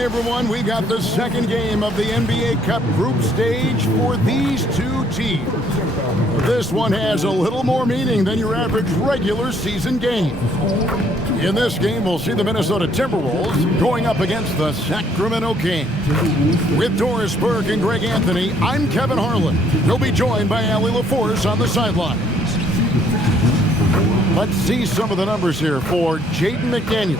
Hi, everyone. We got the second game of the NBA Cup group stage for these two teams. This one has a little more meaning than your average regular season game. In this game, we'll see the Minnesota Timberwolves going up against the Sacramento Kings. With Doris Burke and Greg Anthony, I'm Kevin Harlan. We'll be joined by Allie LaForce on the sidelines. Let's see some of the numbers here for Jaden McDaniel.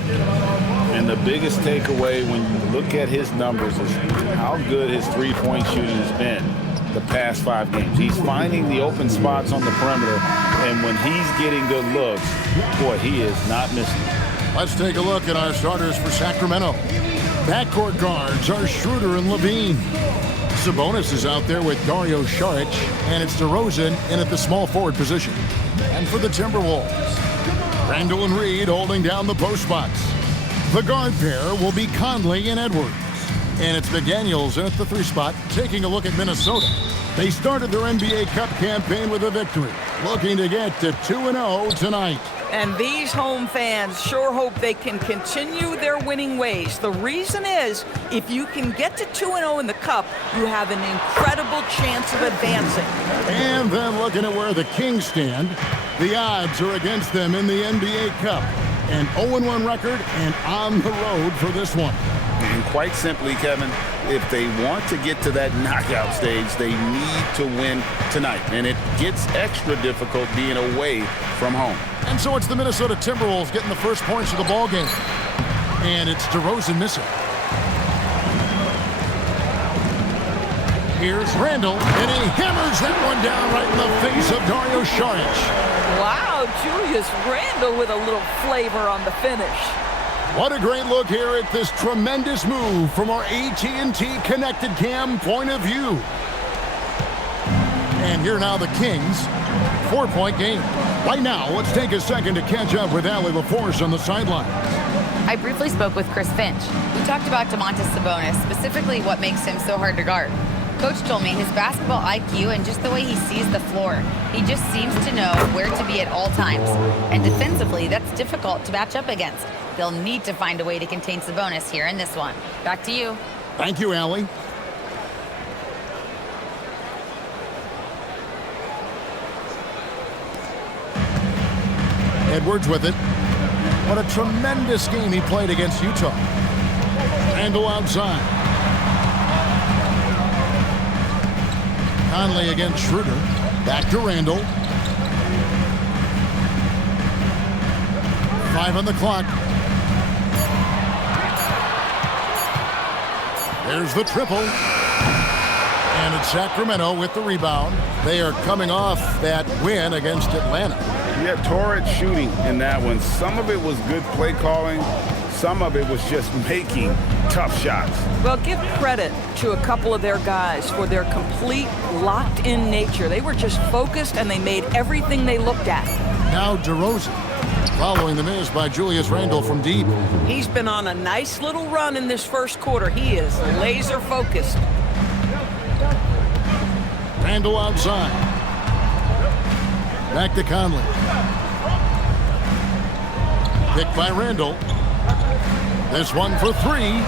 And the biggest takeaway when you look at his numbers is how good his three-point shooting has been the past 5 games. He's finding the open spots on the perimeter, and when he's getting good looks, boy, he is not missing. Let's take a look at our starters for Sacramento. Backcourt guards are Schroeder and Levine. Sabonis is out there with Dario Saric, and it's DeRozan in at the small forward position. And for the Timberwolves, Randall and Reed holding down the post spots. The guard pair will be Conley and Edwards. And it's McDaniels in at the 3 spot, taking a look at Minnesota. They started their NBA Cup campaign with a victory, looking to get to 2-0 tonight. And these home fans sure hope they can continue their winning ways. The reason is, if you can get to 2-0 in the Cup, you have an incredible chance of advancing. And then looking at where the Kings stand, the odds are against them in the NBA Cup. An 0-1 record and on the road for this one. And quite simply, Kevin, if they want to get to that knockout stage, they need to win tonight. And it gets extra difficult being away from home. And so it's the Minnesota Timberwolves getting the first points of the ball game. And it's DeRozan missing. Here's Randall, and he hammers that one down right in the face of Dario Saric. Wow, Julius Randle with a little flavor on the finish. What a great look here at this tremendous move from our AT&T Connected Cam point of view. And here now the Kings, 4-point game. Right now, let's take a second to catch up with Allie LaForce on the sideline. I briefly spoke with Chris Finch. We talked about Domantas Sabonis, specifically what makes him so hard to guard. Coach told me his basketball IQ and just the way he sees the floor. He just seems to know where to be at all times. And defensively, that's difficult to match up against. They'll need to find a way to contain Sabonis here in this one. Back to you. Thank you, Allie. Edwards with it. What a tremendous game he played against Utah. Randall outside. Conley against Schroeder. Back to Randall. 5 on the clock. There's the triple. And it's Sacramento with the rebound. They are coming off that win against Atlanta. Yeah, torrid shooting in that one. Some of it was good play calling. Some of it was just making tough shots. Well, give credit to a couple of their guys for their complete locked-in nature. They were just focused, and they made everything they looked at. Now DeRozan, following the miss by Julius Randle from deep. He's been on a nice little run in this first quarter. He is laser-focused. Randle outside. Back to Conley. Picked by Randle. This one for 3.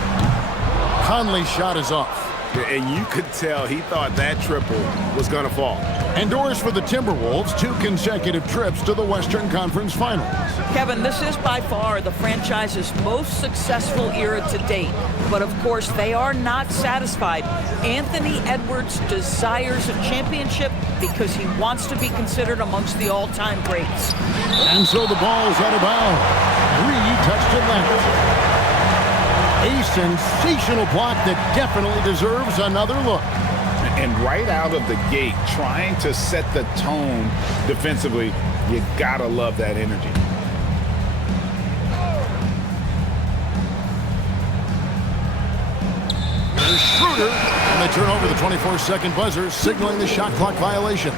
Conley's shot is off. And you could tell he thought that triple was going to fall. And doors for the Timberwolves, 2 consecutive trips to the Western Conference Finals. Kevin, this is by far the franchise's most successful era to date. But of course, they are not satisfied. Anthony Edwards desires a championship because he wants to be considered amongst the all-time greats. And so the ball is out of bounds. Reed touched it left. A sensational block that definitely deserves another look. And right out of the gate, trying to set the tone defensively, you gotta love that energy. There's Schroeder, and they turn over the 24-second buzzer, signaling the shot clock violation.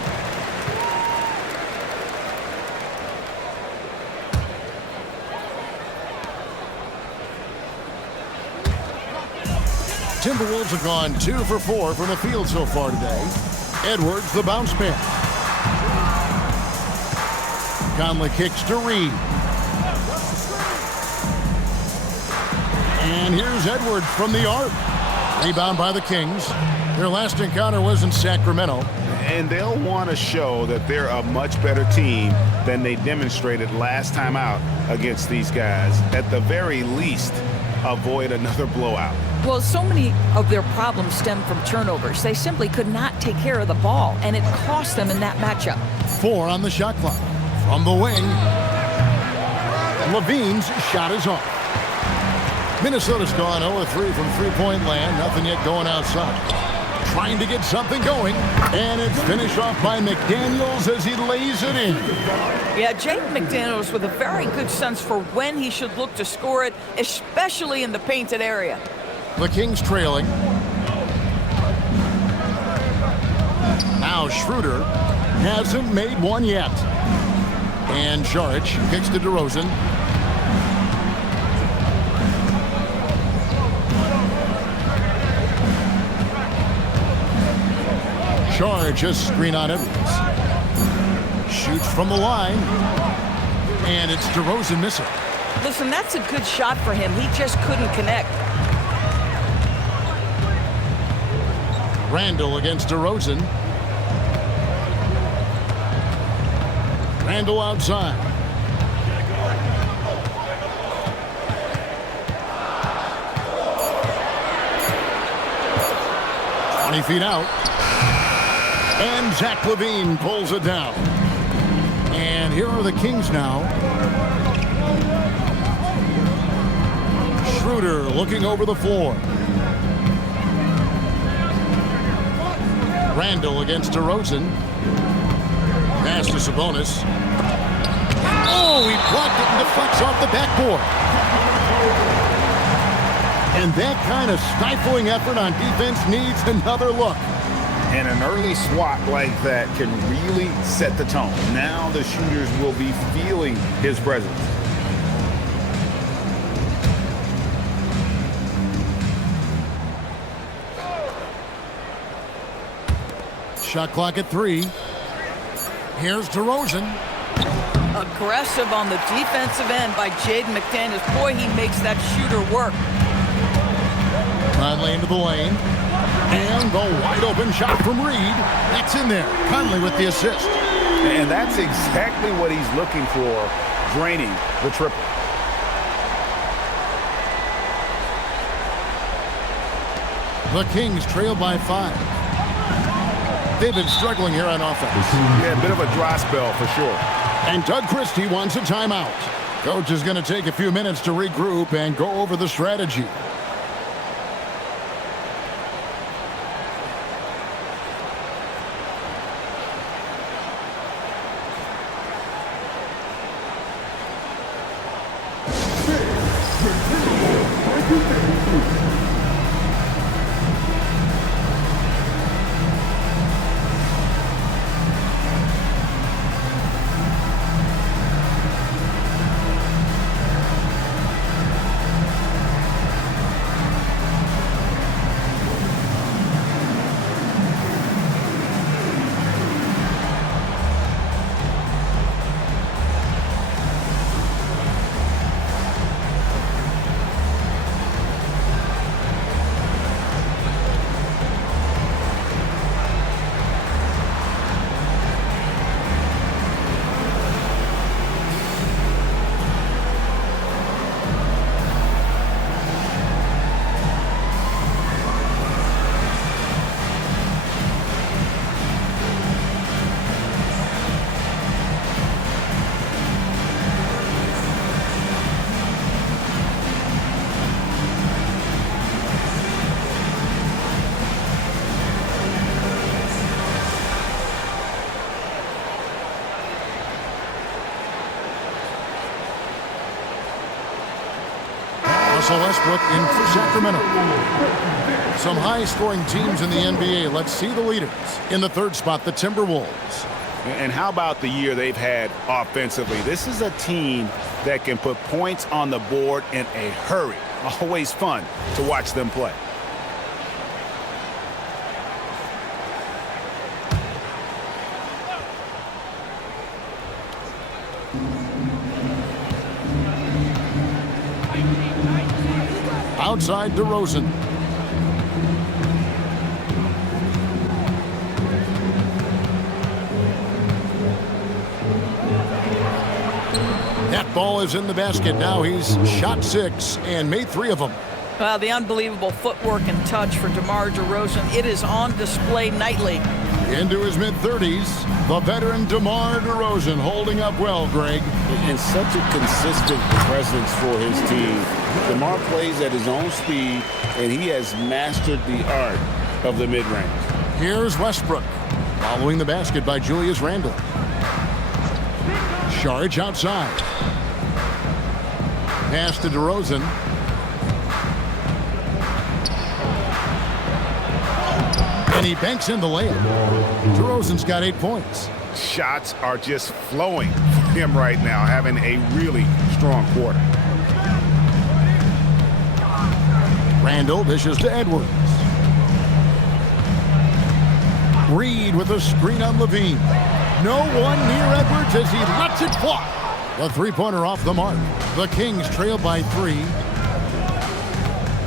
Timberwolves have gone 2 for 4 from the field so far today. Edwards, the bounce pass. Conley kicks to Reed. And here's Edwards from the arc. Rebound by the Kings. Their last encounter was in Sacramento. And they'll want to show that they're a much better team than they demonstrated last time out against these guys. At the very least, avoid another blowout. Well, so many of their problems stem from turnovers. They simply could not take care of the ball, and it cost them in that matchup. 4 on the shot clock. From the wing, Levine's shot is off. Minnesota's gone 0-3 from three-point land. Nothing yet going outside. Trying to get something going, and it's finished off by McDaniels as he lays it in. Yeah, Jaden McDaniels with a very good sense for when he should look to score it, especially in the painted area. The Kings trailing. Now Schroeder hasn't made one yet. And Šarić kicks to DeRozan. Šarić just screen on Edwards. Shoots from the line. And it's DeRozan missing. Listen, that's a good shot for him. He just couldn't connect. Randall against DeRozan. Randall outside. Feet out. And Zach LaVine pulls it down. And here are the Kings now. Schroeder looking over the floor. Randall against DeRozan. Pass to Sabonis. Oh, he blocked it and deflects off the backboard. And that kind of stifling effort on defense needs another look. And an early swat like that can really set the tone. Now the shooters will be feeling his presence. Shot clock at 3. Here's DeRozan. Aggressive on the defensive end by Jaden McDaniels. Boy, he makes that shooter work. Conley into the lane. And the wide open shot from Reed. That's in there. Conley with the assist. And that's exactly what he's looking for, draining the triple. The Kings trail by 5. They've been struggling here on offense. Yeah, a bit of a dry spell for sure. And Doug Christie wants a timeout. Coach is going to take a few minutes to regroup and go over the strategy. Russell Westbrook in for Sacramento. Some high-scoring teams in the NBA. Let's see the leaders. In the third spot, the Timberwolves. And how about the year they've had offensively? This is a team that can put points on the board in a hurry. Always fun to watch them play. Outside DeRozan. That ball is in the basket. Now he's shot 6 and made 3 of them. Well, the unbelievable footwork and touch for DeMar DeRozan, it is on display nightly. Into his mid-30s, the veteran DeMar DeRozan holding up well, Greg. And such a consistent presence for his team. DeMar plays at his own speed, and he has mastered the art of the mid-range. Here's Westbrook, following the basket by Julius Randle. Charge outside. Pass to DeRozan. And he banks in the layup. DeRozan's got 8 points. Shots are just flowing for him right now, having a really strong quarter. Randle dishes to Edwards. Reed with a screen on Levine. No one near Edwards as he lets it fly. The three-pointer off the mark. The Kings trail by 3.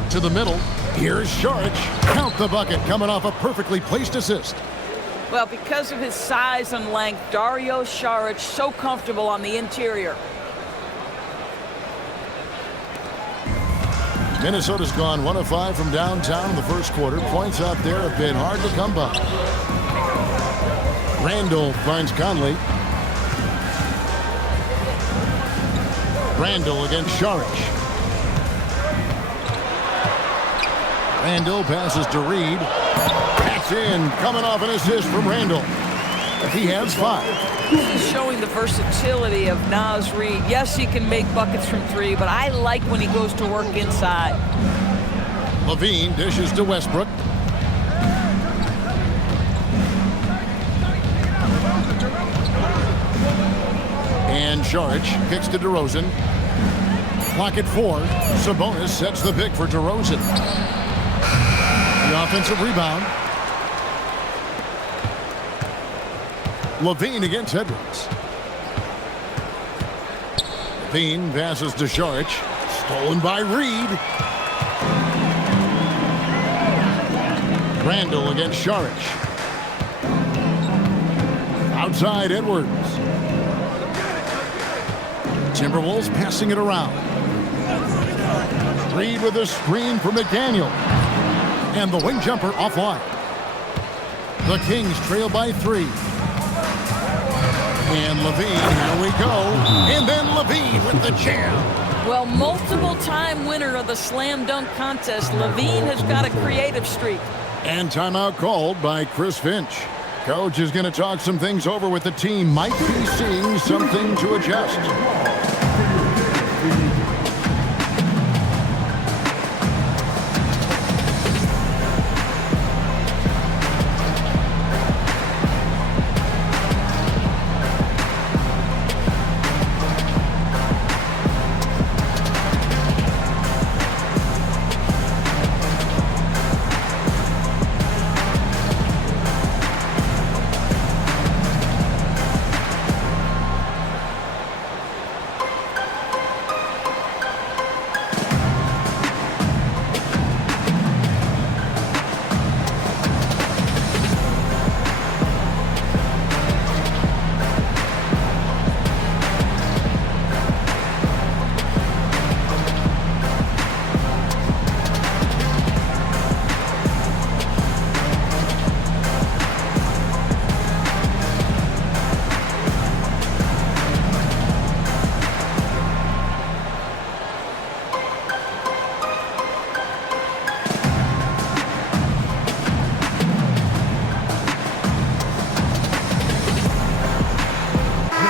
To the middle. Here's Saric. Count the bucket, coming off a perfectly placed assist. Well, because of his size and length, Dario Saric so comfortable on the interior. Minnesota's gone 1 of 5 from downtown in the first quarter. Points out there have been hard to come by. Randle finds Conley. Randle against Saric. Randle passes to Reed. That's in, coming off an assist from Randle. He has 5. He's showing the versatility of Naz Reid. Yes, he can make buckets from 3, but I like when he goes to work inside. Levine dishes to Westbrook. And Saric kicks to DeRozan. Clock at 4. Sabonis sets the pick for DeRozan. The offensive rebound. Levine against Edwards. Levine passes to Saric. Stolen by Reed. Randle against Saric. Outside Edwards. Timberwolves passing it around. Reed with a screen for McDaniel. And the wing jumper offline. The Kings trail by 3. And Levine, here we go. And then Levine with the jam. Well, multiple-time winner of the slam dunk contest, Levine has got a creative streak. And timeout called by Chris Finch. Coach is going to talk some things over with the team. Might be seeing something to adjust.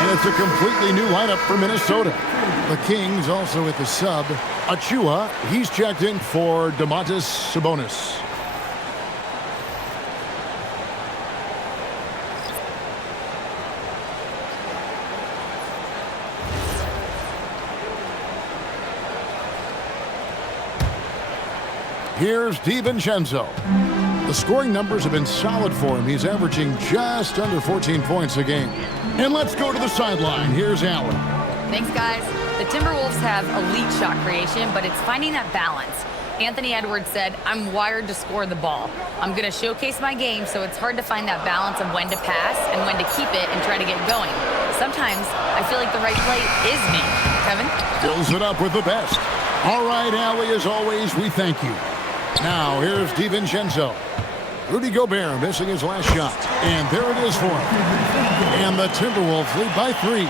It's a completely new lineup for Minnesota. The Kings also at the sub. Achua, he's checked in for Domantas Sabonis. Here's DiVincenzo. The scoring numbers have been solid for him. He's averaging just under 14 points a game. And let's go to the sideline. Here's Allen. Thanks, guys. The Timberwolves have elite shot creation, but it's finding that balance. Anthony Edwards said, "I'm wired to score the ball. I'm going to showcase my game, so it's hard to find that balance of when to pass and when to keep it and try to get going. Sometimes I feel like the right play is me." Kevin? Fills it up with the best. All right, Allie, as always, we thank you. Now, here's DiVincenzo. Rudy Gobert missing his last shot. And there it is for him. And the Timberwolves lead by 3.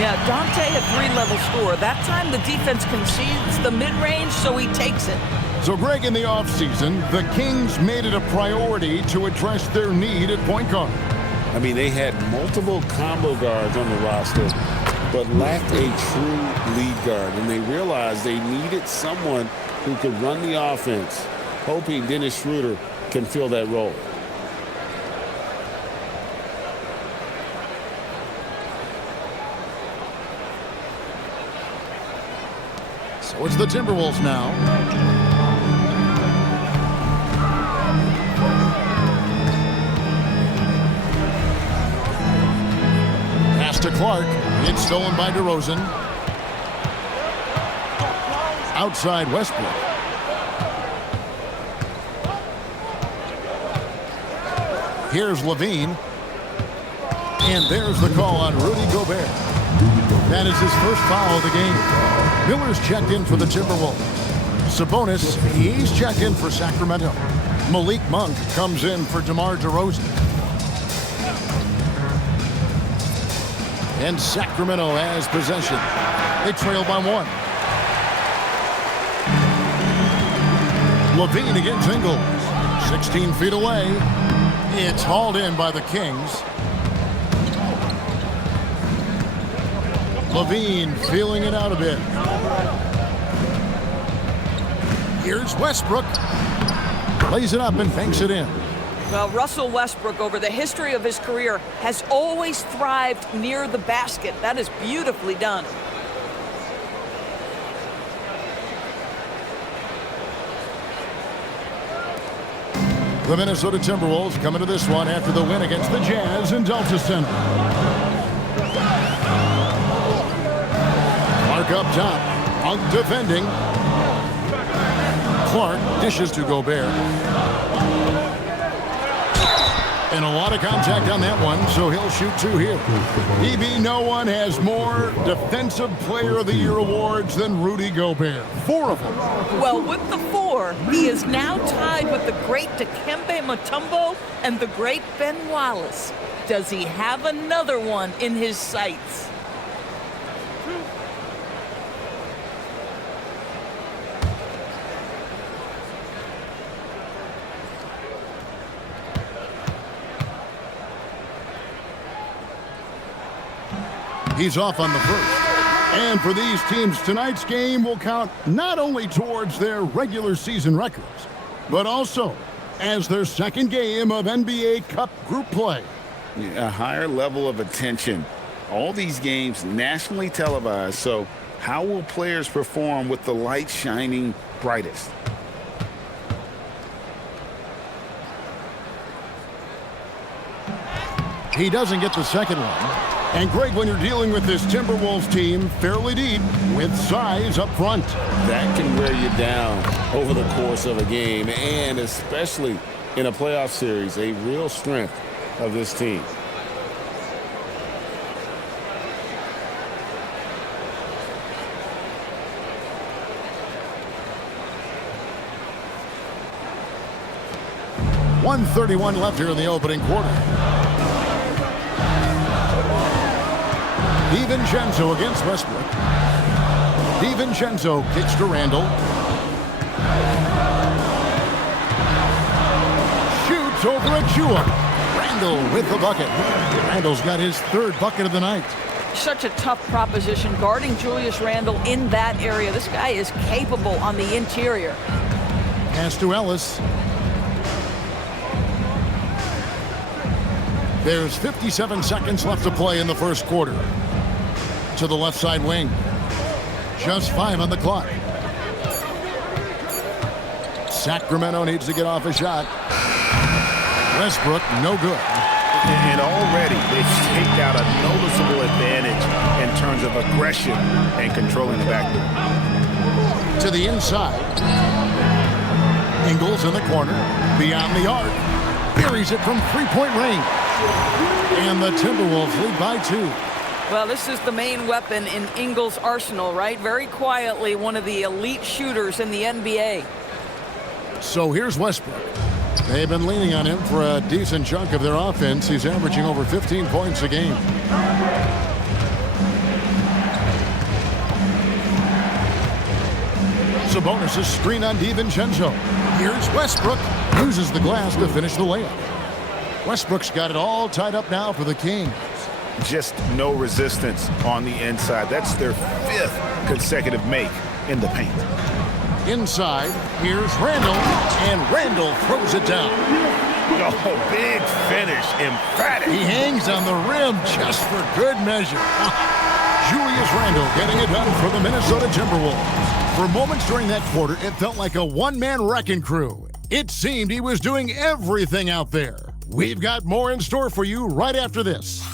Yeah, Dante a 3-level scorer. That time the defense concedes the mid-range, so he takes it. So, Greg, in the offseason, the Kings made it a priority to address their need at point guard. I mean, they had multiple combo guards on the roster, but lacked a true lead guard. And they realized they needed someone who could run the offense, hoping Dennis Schroeder can fill that role. So it's the Timberwolves now. Pass to Clark. It's stolen by DeRozan. Outside Westbrook. Here's Levine. And there's the call on Rudy Gobert. That is his first foul of the game. Miller's checked in for the Timberwolves. Sabonis, he's checked in for Sacramento. Malik Monk comes in for DeMar DeRozan. And Sacramento has possession. They trail by 1. Levine against Ingles. 16 feet away. It's hauled in by the Kings. Levine feeling it out a bit. Here's Westbrook. Plays it up and banks it in. Well, Russell Westbrook, over the history of his career, has always thrived near the basket. That is beautifully done. The Minnesota Timberwolves coming to this one after the win against the Jazz in Delta Center. Clark up top. Monk defending. Clark dishes to Gobert. And a lot of contact on that one, so he'll shoot 2 here. DB, no one has more Defensive Player of the Year awards than Rudy Gobert. 4 of them. Well, with the 4, he is now tied with the great Dikembe Mutombo and the great Ben Wallace. Does he have another one in his sights? He's off on the first. And for these teams, tonight's game will count not only towards their regular season records, but also as their second game of NBA Cup group play. A higher level of attention. All these games nationally televised, so how will players perform with the light shining brightest? He doesn't get the second one. And Greg, when you're dealing with this Timberwolves team fairly deep with size up front, that can wear you down over the course of a game, and especially in a playoff series, a real strength of this team. .131 left here in the opening quarter. DiVincenzo against Westbrook. DiVincenzo kicks to Randall. Shoots over Achua. Randall with the bucket. Randall's got his 3rd bucket of the night. Such a tough proposition guarding Julius Randle in that area. This guy is capable on the interior. Pass to Ellis. There's 57 seconds left to play in the first quarter. To the left side wing. Just 5 on the clock. Sacramento needs to get off a shot. Westbrook, no good. And already they've staked out a noticeable advantage in terms of aggression and controlling the backcourt. To the inside. Ingles in the corner, beyond the arc. Buries it from three-point range. And the Timberwolves lead by 2. Well, this is the main weapon in Ingles' arsenal, right? Very quietly, one of the elite shooters in the NBA. So here's Westbrook. They've been leaning on him for a decent chunk of their offense. He's averaging over 15 points a game. Sabonis' screen on DiVincenzo. Here's Westbrook. Uses the glass to finish the layup. Westbrook's got it all tied up now for the Kings. Just no resistance on the inside. That's their 5th consecutive make in the paint. Inside, here's Randall, and Randall throws it down. Oh, big finish, emphatic. He hangs on the rim just for good measure. Julius Randall getting it done for the Minnesota Timberwolves. For moments during that quarter, it felt like a one-man wrecking crew. It seemed he was doing everything out there. We've got more in store for you right after this.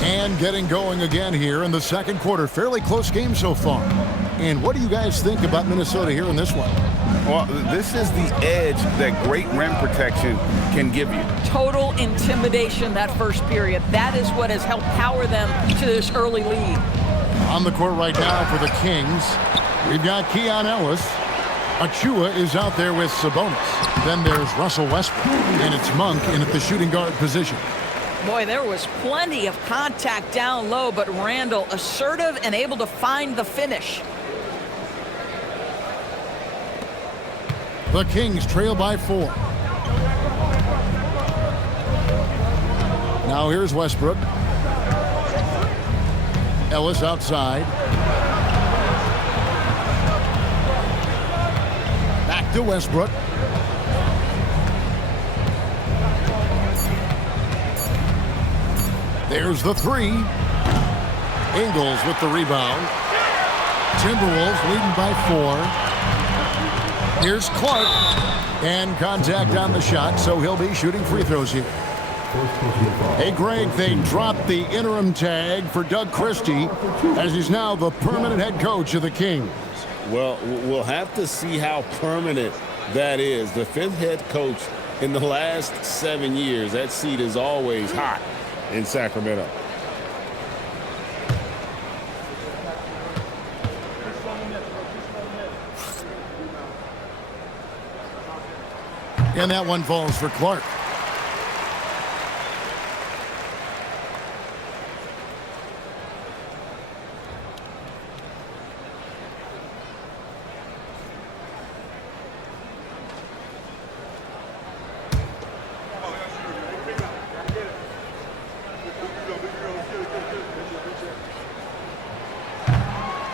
And getting going again here in the second quarter. Fairly close game so far. And what do you guys think about Minnesota here in this one? Well, this is the edge that great rim protection can give you. Total intimidation that first period. That is what has helped power them to this early lead. On the court right now for the Kings, we've got Keon Ellis. Achua is out there with Sabonis. Then there's Russell Westbrook, and it's Monk in at the shooting guard position. Boy, there was plenty of contact down low, but Randall assertive and able to find the finish. The Kings trail by 4. Now here's Westbrook. Ellis outside. Back to Westbrook. There's the 3. Ingles with the rebound. Timberwolves leading by 4. Here's Clark. And contact on the shot, so he'll be shooting free throws here. Hey, Greg, they dropped the interim tag for Doug Christie as he's now the permanent head coach of the Kings. Well, we'll have to see how permanent that is. The 5th head coach in the last 7 years. That seat is always hot in Sacramento. And that one falls for Clark.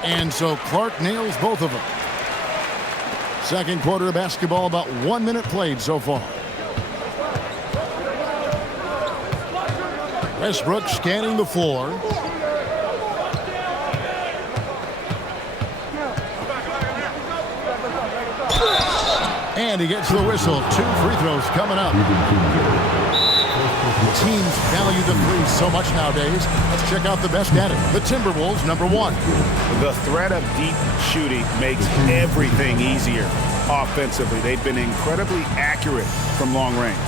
And so Clark nails both of them. Second quarter of basketball, about 1 minute played so far. Westbrook scanning the floor. And he gets the whistle. 2 free throws coming up. Teams value the 3 so much nowadays. Let's check out the best at it. The Timberwolves, number 1. The threat of deep shooting makes everything easier offensively. They've been incredibly accurate from long range.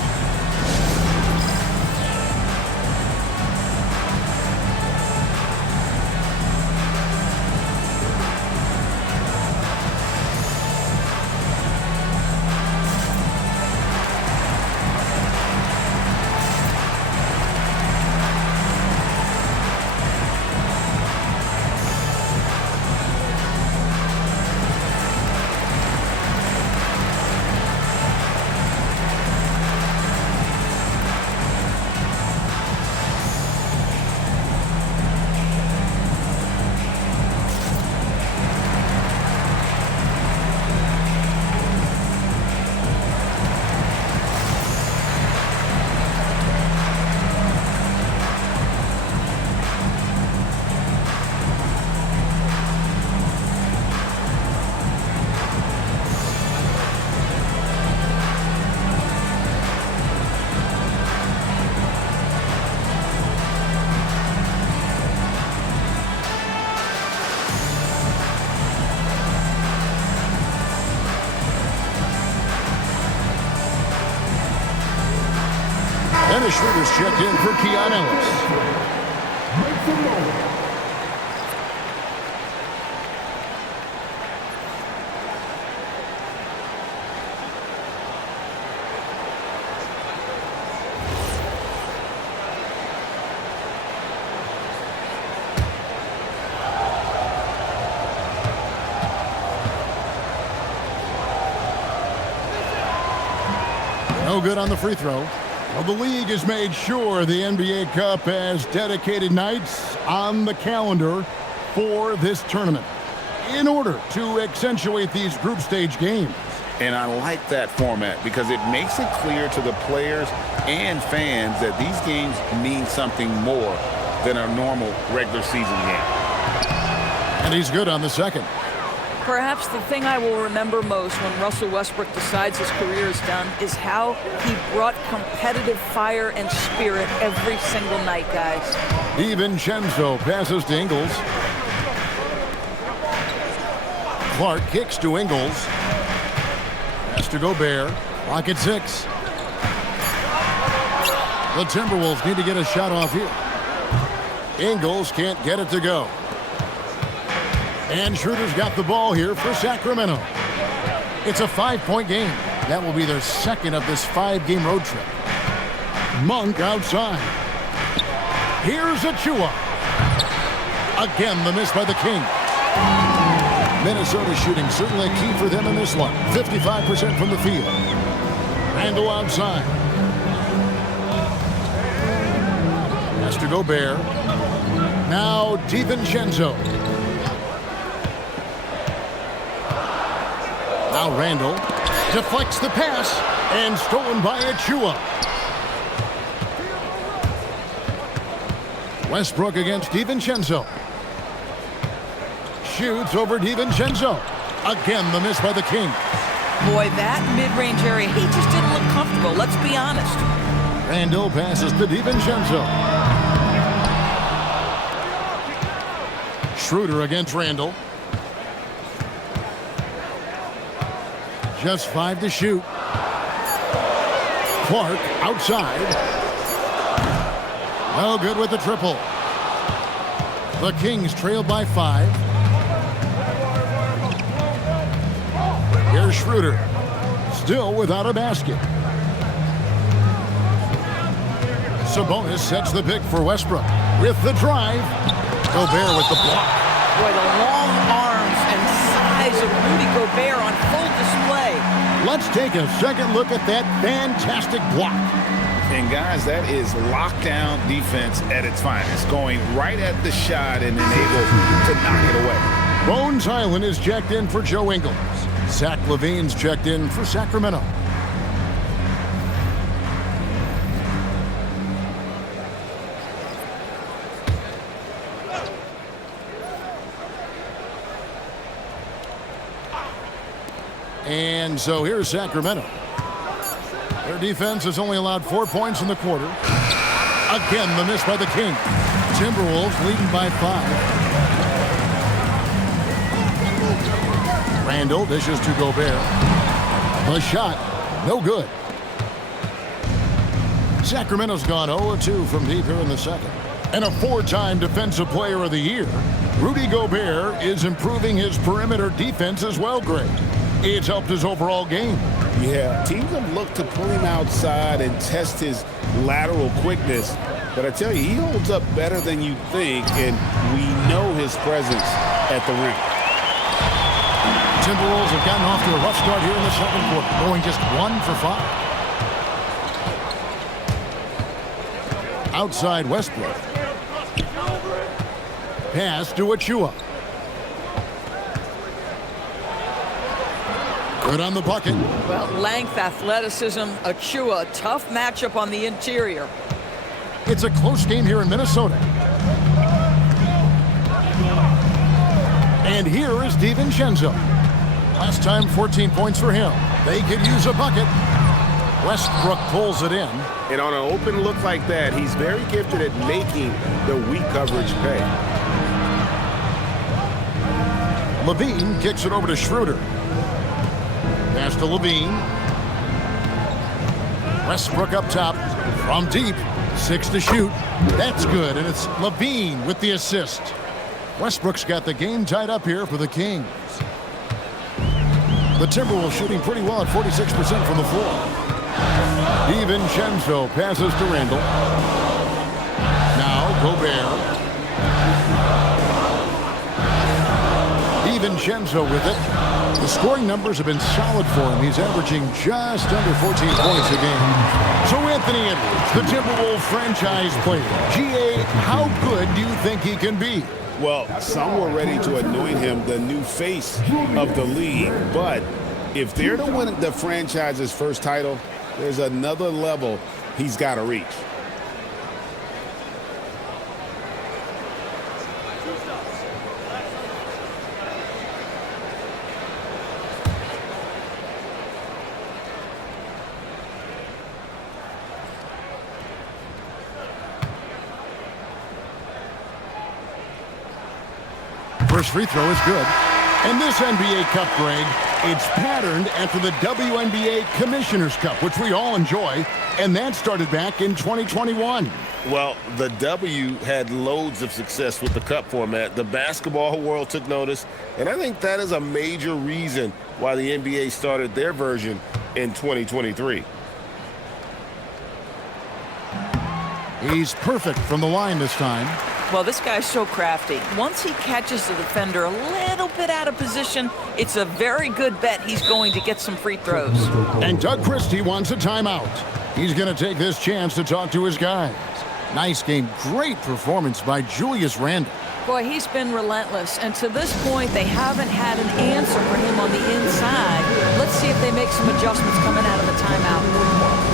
Dennis Schroeder's checked in for Keon Ellis. No good on the free throw. Well, the league has made sure the NBA Cup has dedicated nights on the calendar for this tournament in order to accentuate these group stage games. And I like that format because it makes it clear to the players and fans that these games mean something more than a normal regular season game. And he's good on the second. Perhaps the thing I will remember most when Russell Westbrook decides his career is done is how he brought competitive fire and spirit every single night, guys. DiVincenzo passes to Ingles. Clark kicks to Ingles. Pass to Gobert. Clock at 6. The Timberwolves need to get a shot off here. Ingles can't get it to go. And Schroeder's got the ball here for Sacramento. It's a 5-point game. That will be their second of this 5-game road trip. Monk outside. Here's Achua. Again, the miss by the Kings. Minnesota shooting certainly a key for them in this one. 55% from the field. Randall outside. Pass to Gobert. Now DiVincenzo. Now Randall deflects the pass and stolen by Achua. Westbrook against DiVincenzo. Shoots over DiVincenzo. Again, the miss by the King. Boy, that mid-range area, he just didn't look comfortable, let's be honest. Randall passes to DiVincenzo. Schroeder against Randall. Just 5 to shoot. Clark outside. No good with the triple. The Kings trail by 5. Here's Schroeder. Still without a basket. Sabonis sets the pick for Westbrook. With the drive. Gobert with the block. Boy, the long arms and size of Rudy Gobert on full display. Let's take a second look at that fantastic block. And guys, that is lockdown defense at its finest. Going right at the shot and then able to knock it away. Bones Highland is checked in for Joe Ingles. Zach LaVine's checked in for Sacramento. And so here's Sacramento. Their defense has only allowed 4 points in the quarter. Again, the miss by the Kings. Timberwolves leading by 5. Randall dishes to Gobert. The shot, no good. Sacramento's gone 0-2 from deep here in the second. And a 4-time Defensive Player of the Year, Rudy Gobert is improving his perimeter defense as well, Greg. It's helped his overall game. Yeah, teams have looked to pull him outside and test his lateral quickness. But I tell you, he holds up better than you think, and we know his presence at the rim. Timberwolves have gotten off to a rough start here in the second quarter, going just 1 for 5. Outside Westbrook. Pass to Achua. Good on the bucket. Well, length, athleticism, Achua, tough matchup on the interior. It's a close game here in Minnesota. And here is DiVincenzo. Last time, 14 points for him. They could use a bucket. Westbrook pulls it in. And on an open look like that, he's very gifted at making the weak coverage pay. LaVine kicks it over to Schroeder. Pass to LaVine. Westbrook up top from deep. 6 to shoot. That's good, and it's LaVine with the assist. Westbrook's got the game tied up here for the Kings. The Timberwolves shooting pretty well at 46% from the floor. DiVincenzo passes to Randall. Now Gobert. DiVincenzo with it. The scoring numbers have been solid for him. He's averaging just under 14 points a game. So Anthony Edwards, the Timberwolves franchise player. GA, how good do you think he can be? Well, some were ready to anoint him the new face of the league. But if they're to win the franchise's first title, there's another level he's got to reach. First free throw is good. And this NBA Cup, Greg, it's patterned after the WNBA Commissioner's Cup, which we all enjoy, and that started back in 2021. Well, the W had loads of success with the Cup format. The basketball world took notice, and I think that is a major reason why the NBA started their version in 2023. He's perfect from the line this time. Well, this guy's so crafty. Once he catches the defender a little bit out of position, it's a very good bet he's going to get some free throws. And Doug Christie wants a timeout. He's going to take this chance to talk to his guys. Nice game. Great performance by Julius Randle. Boy, he's been relentless, and to this point, they haven't had an answer for him on the inside. Let's see if they make some adjustments coming out of the timeout.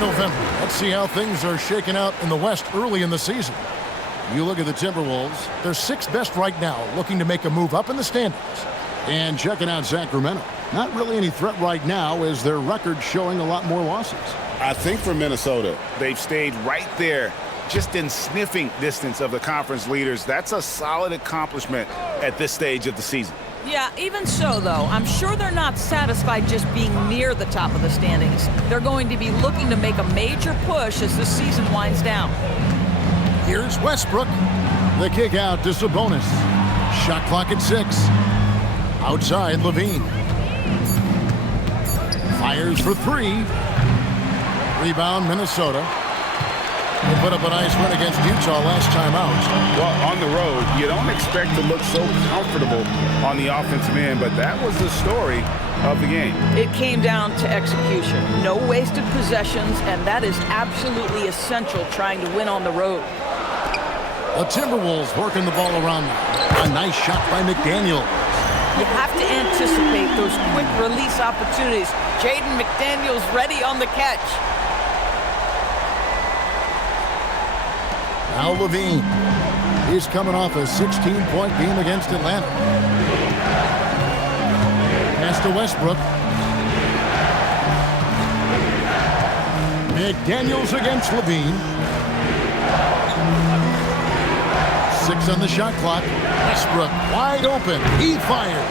November. Let's see how things are shaking out in the West early in the season. You look at the Timberwolves, they're 6th best right now, looking to make a move up in the standings. And checking out Sacramento. Not really any threat right now as their record showing a lot more losses. I think for Minnesota, they've stayed right there, just in sniffing distance of the conference leaders. That's a solid accomplishment at this stage of the season. Yeah, even so, though, I'm sure they're not satisfied just being near the top of the standings. They're going to be looking to make a major push as the season winds down. Here's Westbrook. The kick out to Sabonis. Shot clock at 6. Outside, LaVine. Fires for 3. Rebound, Minnesota. They put up a nice win against Utah last time out. Well, on the road, you don't expect to look so comfortable on the offensive end, but that was the story of the game. It came down to execution. No wasted possessions, and that is absolutely essential trying to win on the road. The Timberwolves working the ball around now. A nice shot by McDaniels. You have to anticipate those quick release opportunities. Jaden McDaniels ready on the catch. Now LaVine. He's coming off a 16-point game against Atlanta. Pass to Westbrook. McDaniels against LaVine. 6 on the shot clock. Westbrook wide open. He fires.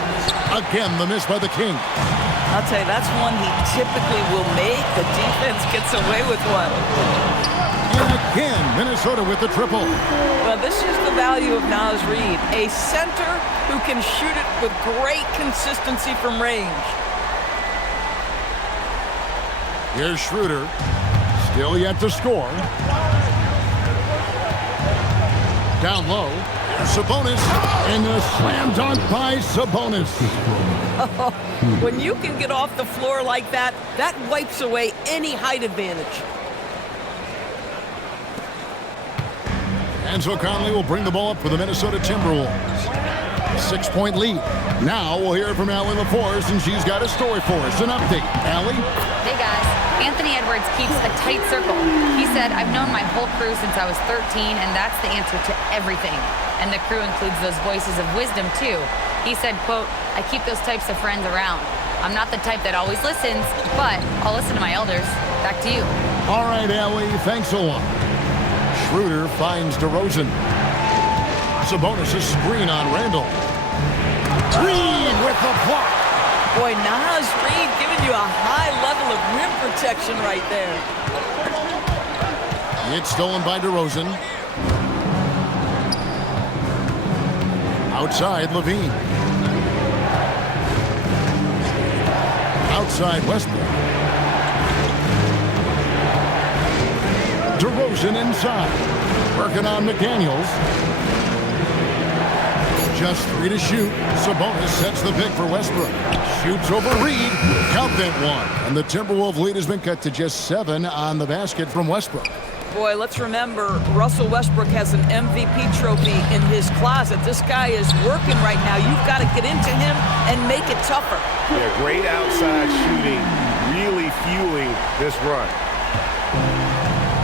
Again, the miss by the King. I'll tell you, that's one he typically will make. The defense gets away with one. And again, Minnesota with the triple. Well, this is the value of Naz Reid, a center who can shoot it with great consistency from range. Here's Schroeder, still yet to score. Down low, here's Sabonis, and a slam dunk by Sabonis. When you can get off the floor like that, that wipes away any height advantage. Enzo Conley will bring the ball up for the Minnesota Timberwolves. 6-point lead. Now we'll hear from Allie LaForce, and she's got a story for us. An update. Allie? Hey guys, Anthony Edwards keeps a tight circle. He said, I've known my whole crew since I was 13, and that's the answer to everything. And the crew includes those voices of wisdom too. He said, quote, I keep those types of friends around. I'm not the type that always listens, but I'll listen to my elders. Back to you. All right, Allie, thanks a lot. Schroeder finds DeRozan. Sabonis' screen on Randall. Reid with the block. Boy, Naz Reid giving you a high level of rim protection right there. It's stolen by DeRozan. Outside, Levine. Outside, Westbrook. DeRozan inside. Working on McDaniels. Just 3 to shoot. Sabonis sets the pick for Westbrook. Shoots over Reid. Count that one. And the Timberwolves lead has been cut to just 7 on the basket from Westbrook. Boy, let's remember, Russell Westbrook has an MVP trophy in his closet. This guy is working right now. You've got to get into him and make it tougher. Yeah, great outside shooting, really fueling this run.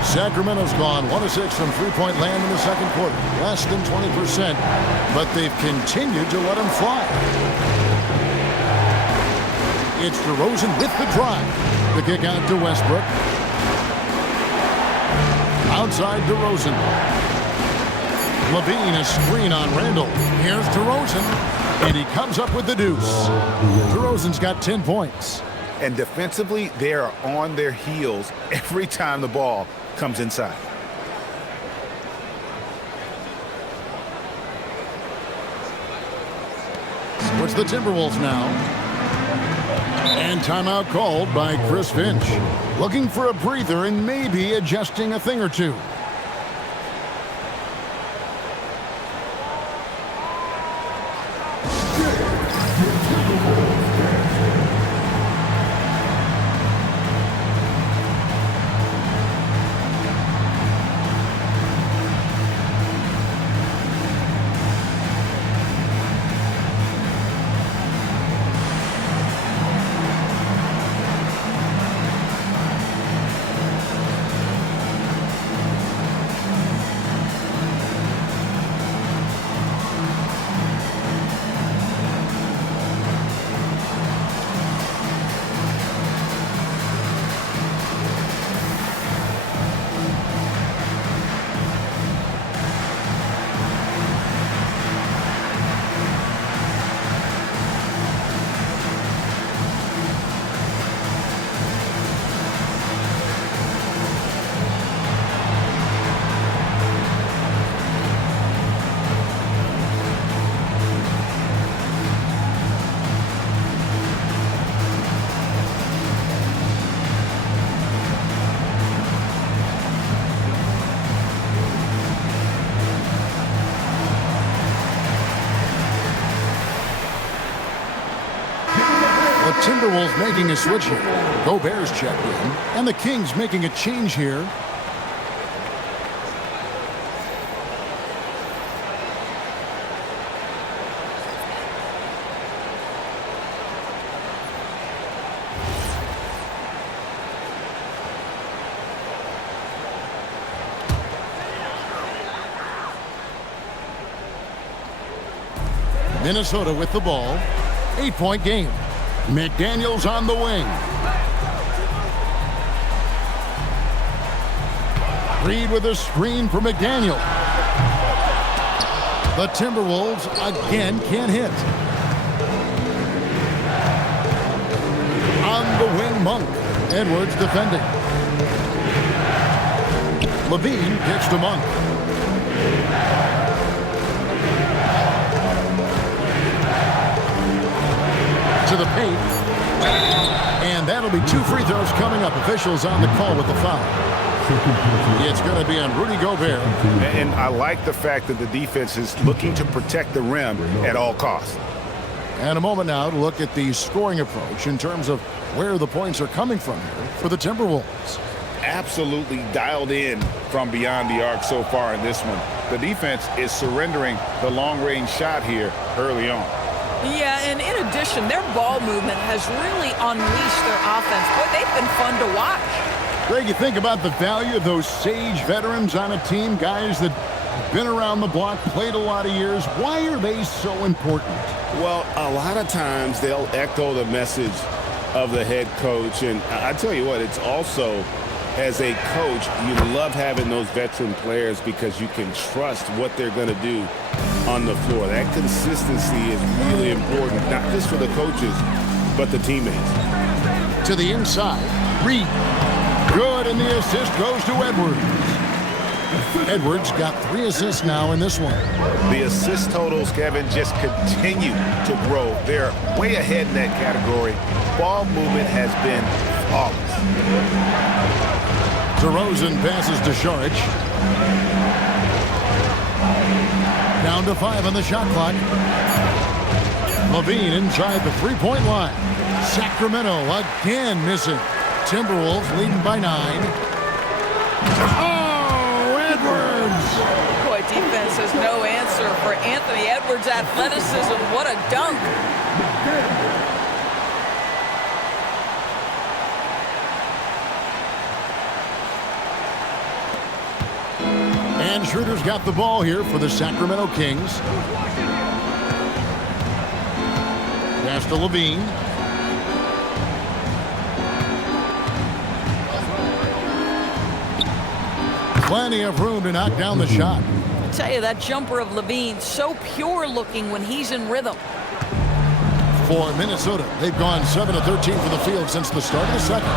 Sacramento's gone 1 of 6 from three-point land in the second quarter. Less than 20%, but they've continued to let him fly. It's DeRozan with the drive. The kick out to Westbrook. Outside DeRozan. Levine, a screen on Randall. Here's DeRozan, and he comes up with the deuce. DeRozan's got 10 points. And defensively, they are on their heels every time the ball comes inside. So it's the Timberwolves now. And timeout called by Chris Finch. Looking for a breather and maybe adjusting a thing or two. Timberwolves making a switch here. Gobert's checked in, and the Kings making a change here. Minnesota with the ball. 8-point game. McDaniels on the wing. Reid with a screen for McDaniel. The Timberwolves again can't hit. On the wing, Monk. Edwards defending. Levine gets to Monk. To the paint. And that'll be 2 free throws coming up. Officials on the call with the foul. It's going to be on Rudy Gobert. And I like the fact that the defense is looking to protect the rim at all costs. And a moment now to look at the scoring approach in terms of where the points are coming from here for the Timberwolves. Absolutely dialed in from beyond the arc so far in this one. The defense is surrendering the long-range shot here early on. Yeah, and in addition, their ball movement has really unleashed their offense. Boy, they've been fun to watch. Greg, you think about the value of those sage veterans on a team, guys that have been around the block, played a lot of years. Why are they so important? Well, a lot of times they'll echo the message of the head coach. And I tell you what, it's also, as a coach, you love having those veteran players because you can trust what they're going to do on the floor. That consistency is really important, not just for the coaches, but the teammates. To the inside, Reed. Good, and the assist goes to Edwards. Edwards got 3 assists now in this one. The assist totals, Kevin, just continue to grow. They're way ahead in that category. Ball movement has been flawless. DeRozan passes to Šarić. Down to 5 on the shot clock. Levine inside the three-point line. Sacramento again missing. Timberwolves leading by 9. Oh, Edwards! Boy, defense has no answer for Anthony Edwards' athleticism. What a dunk. And Schroeder's got the ball here for the Sacramento Kings. Pass to Levine. Plenty of room to knock down the shot. I tell you, that jumper of Levine, so pure looking when he's in rhythm. For Minnesota, they've gone 7 of 13 for the field since the start of the second.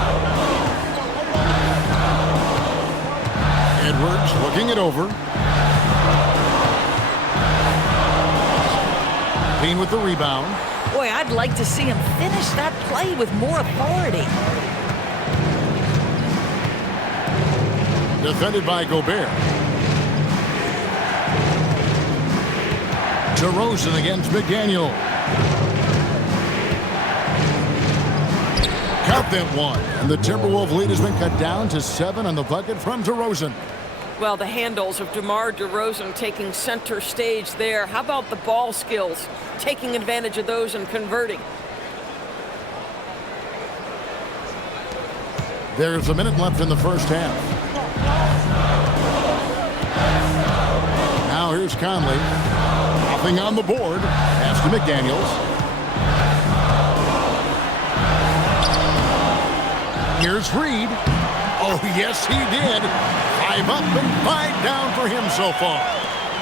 Edwards looking it over. Levine with the rebound. Boy, I'd like to see him finish that play with more authority. Defended by Gobert. DeRozan against McDaniel. Count that one. And the Timberwolves lead has been cut down to 7 on the bucket from DeRozan. Well, the handles of DeMar DeRozan taking center stage there. How about the ball skills? Taking advantage of those and converting. There's a minute left in the first half. Now here's Conley. Nothing on the board. Pass to McDaniels. Here's Reed. Oh, yes, he did. 5 up and 5 down for him so far.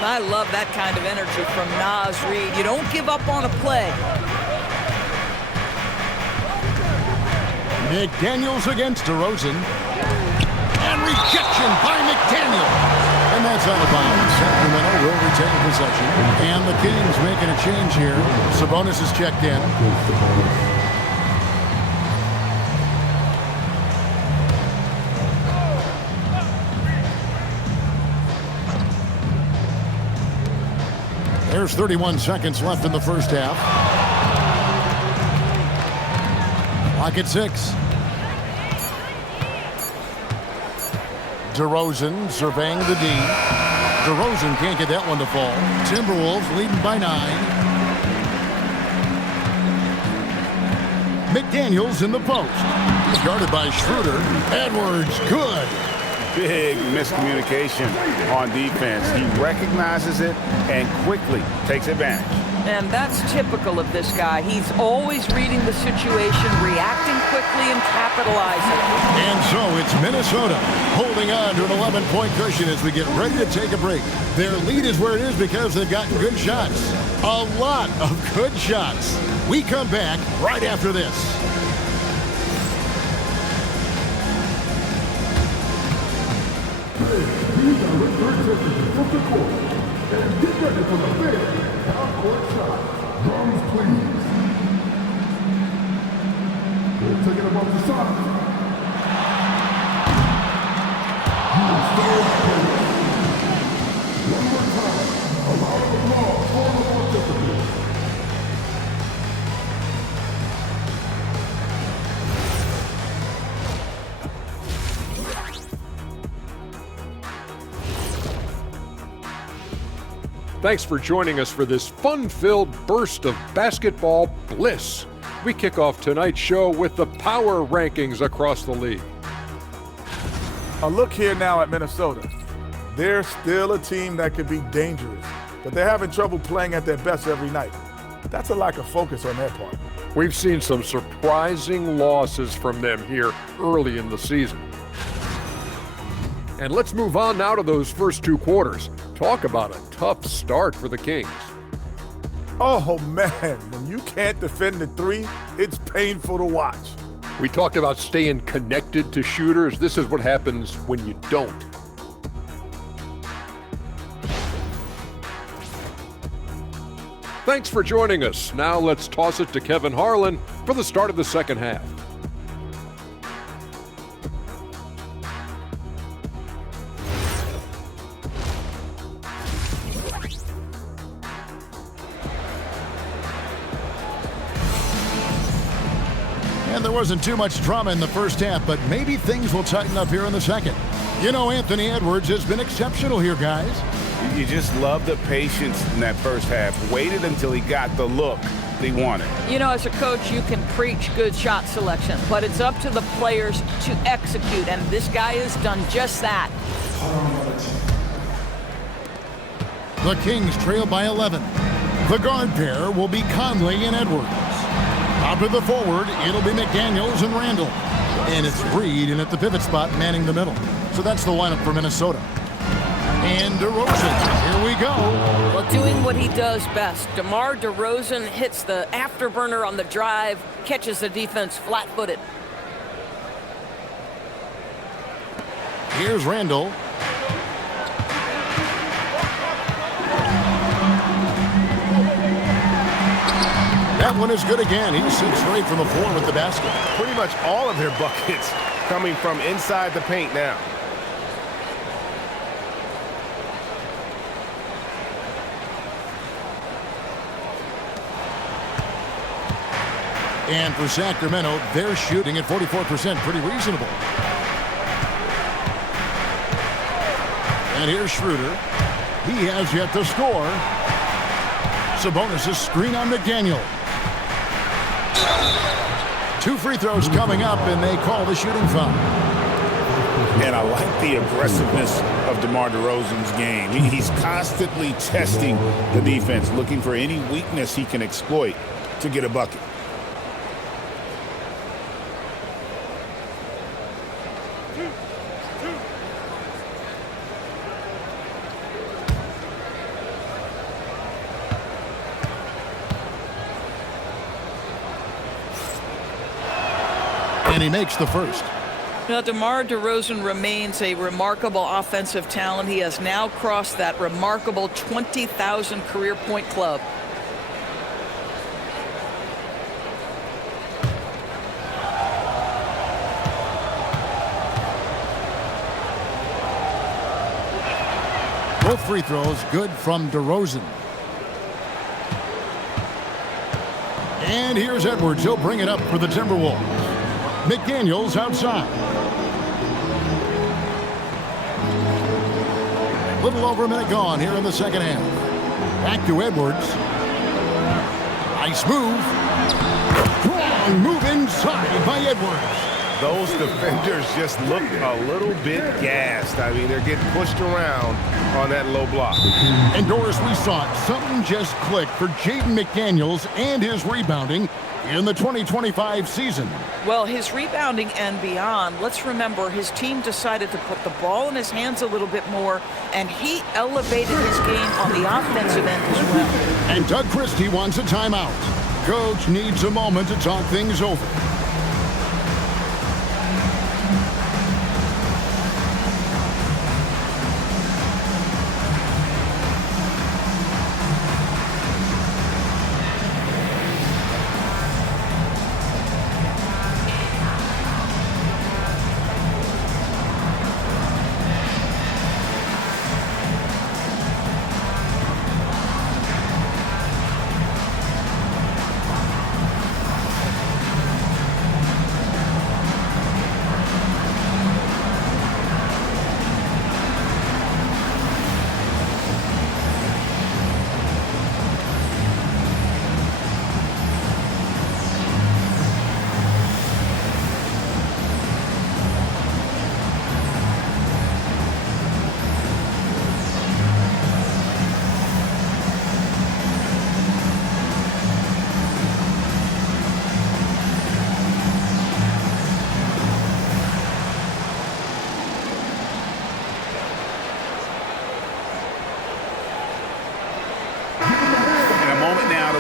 I love that kind of energy from Naz Reid. You don't give up on a play. McDaniels against DeRozan. And rejection by McDaniel. And that's out of bounds. Sacramento will retain possession. And the Kings making a change here. Sabonis is checked in. There's 31 seconds left in the first half. Clock at 6. DeRozan surveying the D. DeRozan can't get that one to fall. Timberwolves leading by 9. McDaniels in the post. He's guarded by Schroeder. Edwards, good. Big miscommunication on defense. He recognizes it and quickly takes advantage. And that's typical of this guy. He's always reading the situation, reacting quickly, and capitalizing. And so it's Minnesota holding on to an 11-point cushion as we get ready to take a break. Their lead is where it is because they've gotten good shots. A lot of good shots. We come back right after this. your attention from the court. And get ready for the big half-court shot. Drums, please. We're taking him off the side. One more time. A round of applause for the participants. Thanks for joining us for this fun-filled burst of basketball bliss. We kick off tonight's show with the power rankings across the league. A look here now at Minnesota. They're still a team that could be dangerous, but they're having trouble playing at their best every night. That's a lack of focus on their part. We've seen some surprising losses from them here early in the season. And let's move on now to those first two quarters. Talk about a tough start for the Kings. Oh man, when you can't defend the three, it's painful to watch. We talked about staying connected to shooters. This is what happens when you don't. Thanks for joining us. Now let's toss it to Kevin Harlan for the start of the second half. And there wasn't too much drama in the first half, but maybe things will tighten up here in the second. You know, Anthony Edwards has been exceptional here, guys. You just love the patience in that first half. Waited until he got the look he wanted. You know, as a coach, you can preach good shot selection, but it's up to the players to execute, and this guy has done just that. The Kings trail by 11. The guard pair will be Conley and Edwards. Out to the forward, it'll be McDaniels and Randall. And it's Reed in at the pivot spot, manning the middle. So that's the lineup for Minnesota. And DeRozan, here we go. Well, doing what he does best. DeMar DeRozan hits the afterburner on the drive, catches the defense flat-footed. Here's Randall. That one is good again. He sits straight from the floor with the basket. Pretty much all of their buckets coming from inside the paint now. And for Sacramento, they're shooting at 44%, pretty reasonable. And here's Schroeder. He has yet to score. Sabonis' screen on McDaniel. 2 free throws coming up, and they call the shooting foul. And I like the aggressiveness of DeMar DeRozan's game. He's constantly testing the defense, looking for any weakness he can exploit to get a bucket. And he makes the first. Now, DeMar DeRozan remains a remarkable offensive talent. He has now crossed that remarkable 20,000 career point club. Both free throws good from DeRozan. And here's Edwards. He'll bring it up for the Timberwolves. McDaniels outside. A little over a minute gone here in the second half. Back to Edwards. Nice move. Strong move inside by Edwards. Those defenders just look a little bit gassed. I mean, they're getting pushed around on that low block. And Doris, we saw it. Something just clicked for Jaden McDaniels and his rebounding in the 2025 season. Well, his rebounding and beyond, let's remember his team decided to put the ball in his hands a little bit more, and he elevated his game on the offensive end as well. And Doug Christie wants a timeout. Coach needs a moment to talk things over.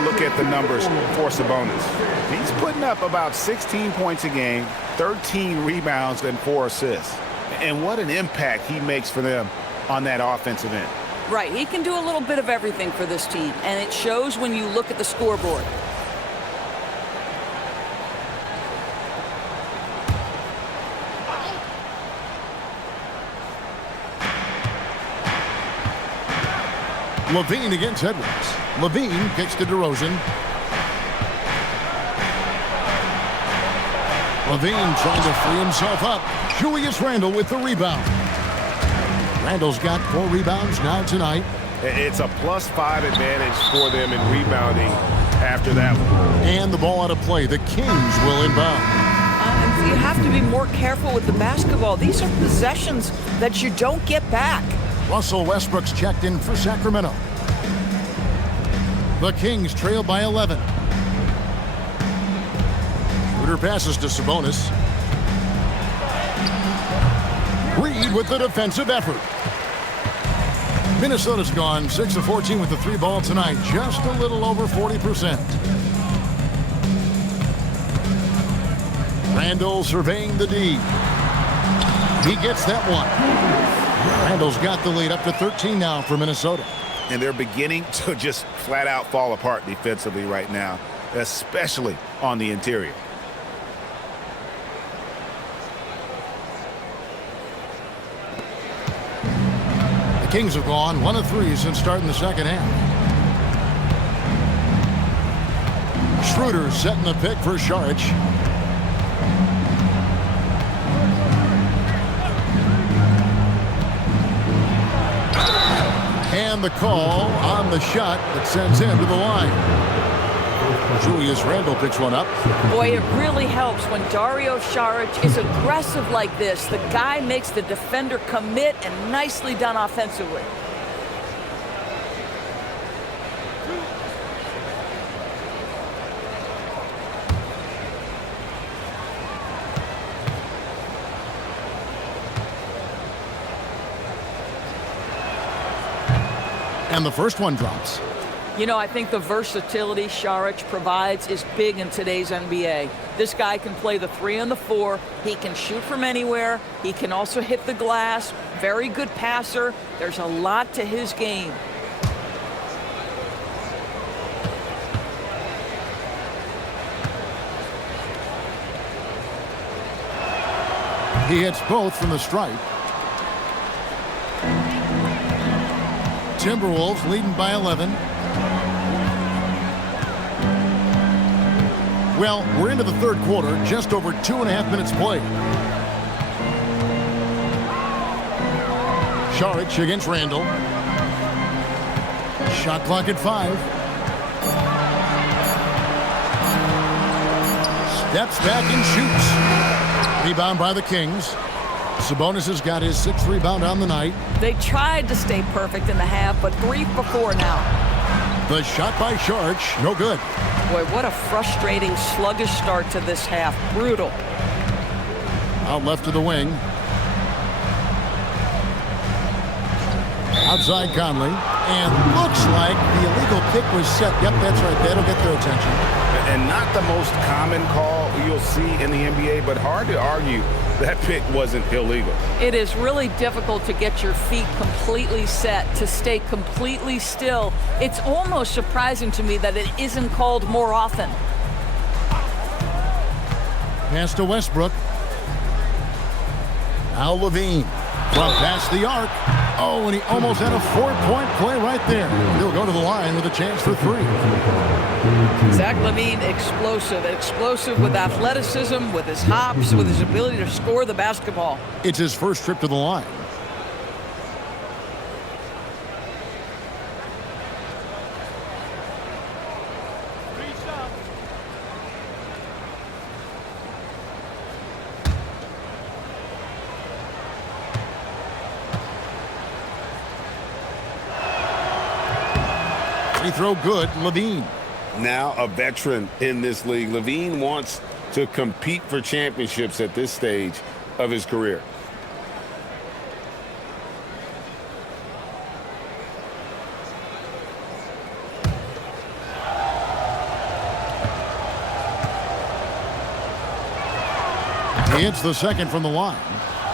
look at the numbers for Sabonis. He's putting up about 16 points a game, 13 rebounds, and 4 assists. And what an impact he makes for them on that offensive end. Right, he can do a little bit of everything for this team, and it shows when you look at the scoreboard. Levine against Edwards. Levine kicks to DeRozan. Levine trying to free himself up. Julius Randle with the rebound. Randle's got 4 rebounds now tonight. It's a +5 advantage for them in rebounding after that one. And the ball out of play. The Kings will inbound. You have to be more careful with the basketball. These are possessions that you don't get back. Russell Westbrook's checked in for Sacramento. The Kings trail by 11. Schroeder passes to Sabonis. Reed with the defensive effort. Minnesota's gone 6 of 14 with the 3 ball tonight. Just a little over 40%. Randle surveying the D. He gets that one. Randle's got the lead up to 13 now for Minnesota. And they're beginning to just flat out fall apart defensively right now, especially on the interior. The Kings have gone 1 of 3 since starting the second half. Schroeder setting the pick for Saric. And the call on the shot that sends him to the line. Julius Randle picks one up. Boy, it really helps when Dario Saric is aggressive like this. The guy makes the defender commit, and nicely done offensively. And the first one drops. You know, I think the versatility Saric provides is big in today's NBA. This guy can play the 3 and the 4. He can shoot from anywhere. He can also hit the glass. Very good passer. There's a lot to his game. He hits both from the stripe. Timberwolves leading by 11. Well, we're into the third quarter, just over 2.5 minutes played. Saric against Randle. Shot clock at 5. Steps back and shoots. Rebound by the Kings. Sabonis has got his 6th rebound on the night. They tried to stay perfect in the half, but 3 for 4 now. The shot by Saric, no good. Boy, what a frustrating, sluggish start to this half. Brutal. Out left to the wing. Outside Conley. And looks like the illegal kick was set. Yep, that's right. That'll get their attention. And not the most common call you'll see in the NBA, but hard to argue that pick wasn't illegal. It is really difficult to get your feet completely set, to stay completely still. It's almost surprising to me that it isn't called more often. Pass to Westbrook. Now Levine. From past the arc. Oh, and he almost had a 4-point play right there. He'll go to the line with a chance for 3. Zach LaVine, explosive with athleticism, with his hops, with his ability to score the basketball. It's his first trip to the line. Free throw good, Levine. Now a veteran in this league. Levine wants to compete for championships at this stage of his career. He hits the second from the line.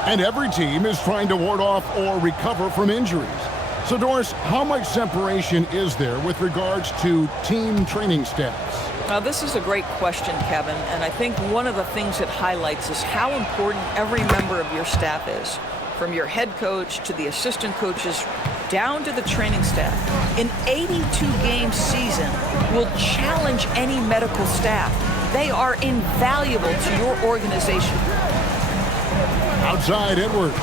And every team is trying to ward off or recover from injuries. So, Doris, how much separation is there with regards to team training staffs? Now, this is a great question, Kevin, and I think one of the things it highlights is how important every member of your staff is, from your head coach to the assistant coaches down to the training staff. An 82-game season will challenge any medical staff. They are invaluable to your organization. Outside Edwards.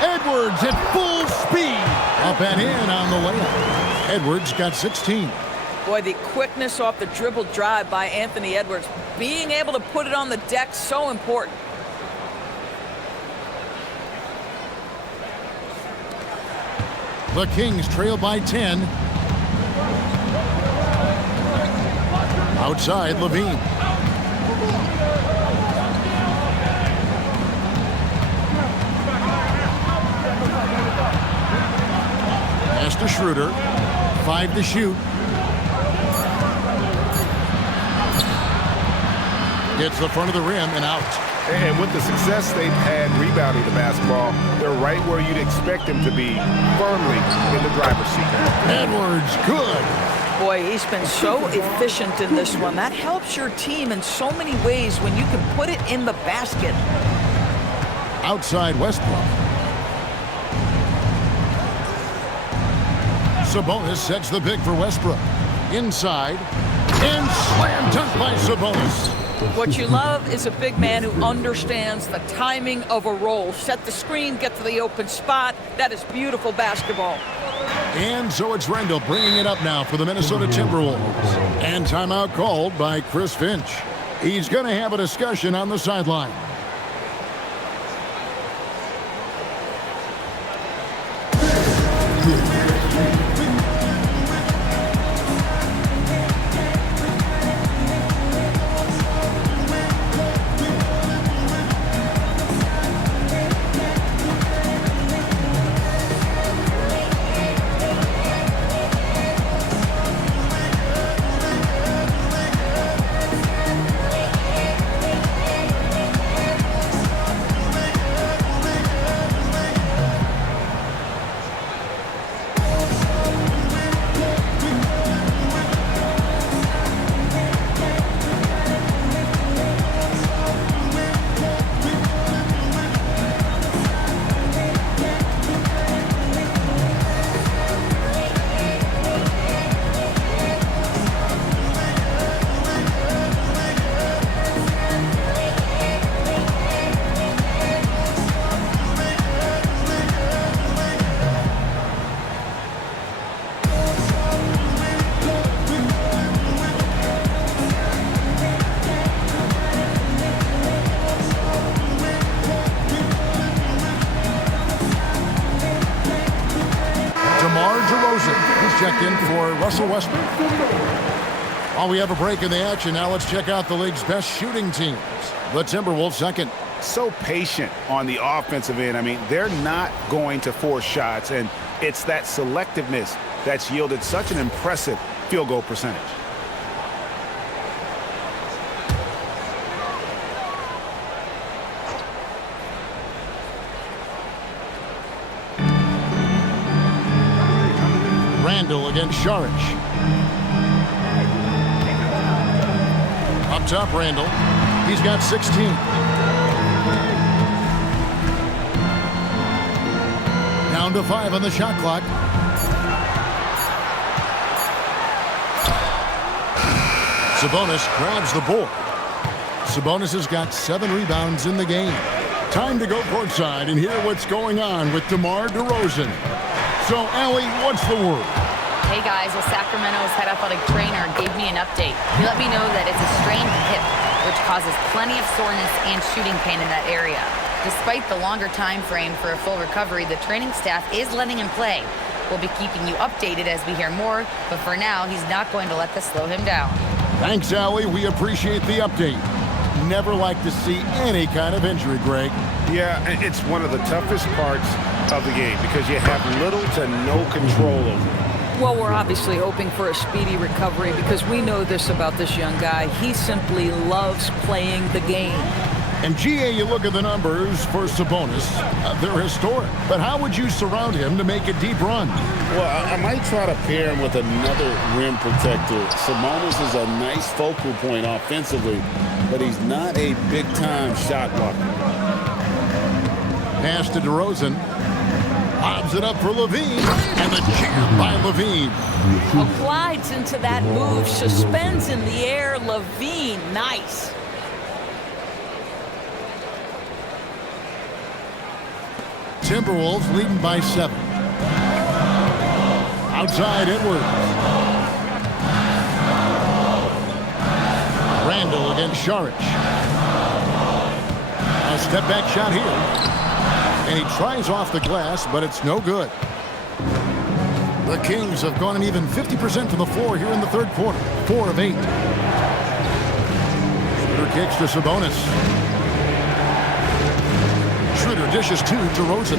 Edwards at full speed. Up and in on the layup. Edwards got 16. Boy, the quickness off the dribble drive by Anthony Edwards. Being able to put it on the deck, so important. The Kings trail by 10. Outside Levine. Pass to Schroeder. 5 to shoot. Gets the front of the rim and out. And with the success they've had rebounding the basketball, they're right where you'd expect them to be, firmly in the driver's seat. Edwards, good. Boy, he's been so efficient in this one. That helps your team in so many ways when you can put it in the basket. Outside Westbrook. Sabonis sets the pick for Westbrook. Inside. And slam dunk by Sabonis. What you love is a big man who understands the timing of a roll. Set the screen, get to the open spot. That is beautiful basketball. And so it's Randall bringing it up now for the Minnesota Timberwolves. And timeout called by Chris Finch. He's going to have a discussion on the sideline. Checked in for Russell Westbrook. While we have a break in the action, now let's check out the league's best shooting teams. The Timberwolves second. So patient on the offensive end. I mean, they're not going to force shots, and it's that selectiveness that's yielded such an impressive field goal percentage. Randall against Saric. Up top, Randall. He's got 16. Down to 5 on the shot clock. Sabonis grabs the board. Sabonis has got 7 rebounds in the game. Time to go courtside and hear what's going on with DeMar DeRozan. So, Allie, what's the word? Hey guys, well, Sacramento's head athletic trainer gave me an update. He let me know that it's a strained hip, which causes plenty of soreness and shooting pain in that area. Despite the longer time frame for a full recovery, the training staff is letting him play. We'll be keeping you updated as we hear more, but for now, he's not going to let this slow him down. Thanks, Allie. We appreciate the update. Never like to see any kind of injury, Greg. Yeah, it's one of the toughest parts of the game because you have little to no control over it. Well, we're obviously hoping for a speedy recovery because we know this about this young guy. He simply loves playing the game. And GA, you look at the numbers for Sabonis, they're historic. But how would you surround him to make a deep run? Well, I might try to pair him with another rim protector. Sabonis is a nice focal point offensively, but he's not a big-time shot blocker. Pass to DeRozan. Lobs it up for Levine, and the jam by Levine. Glides into that move, suspends in the air. Levine, nice. Timberwolves leading by 7. Outside Edwards. Randall against Saric. A step back shot here. And he tries off the glass, but it's no good. The Kings have gone an even 50% from the floor here in the third quarter. 4 of 8. Schroeder kicks to Sabonis. Schroeder dishes to DeRozan.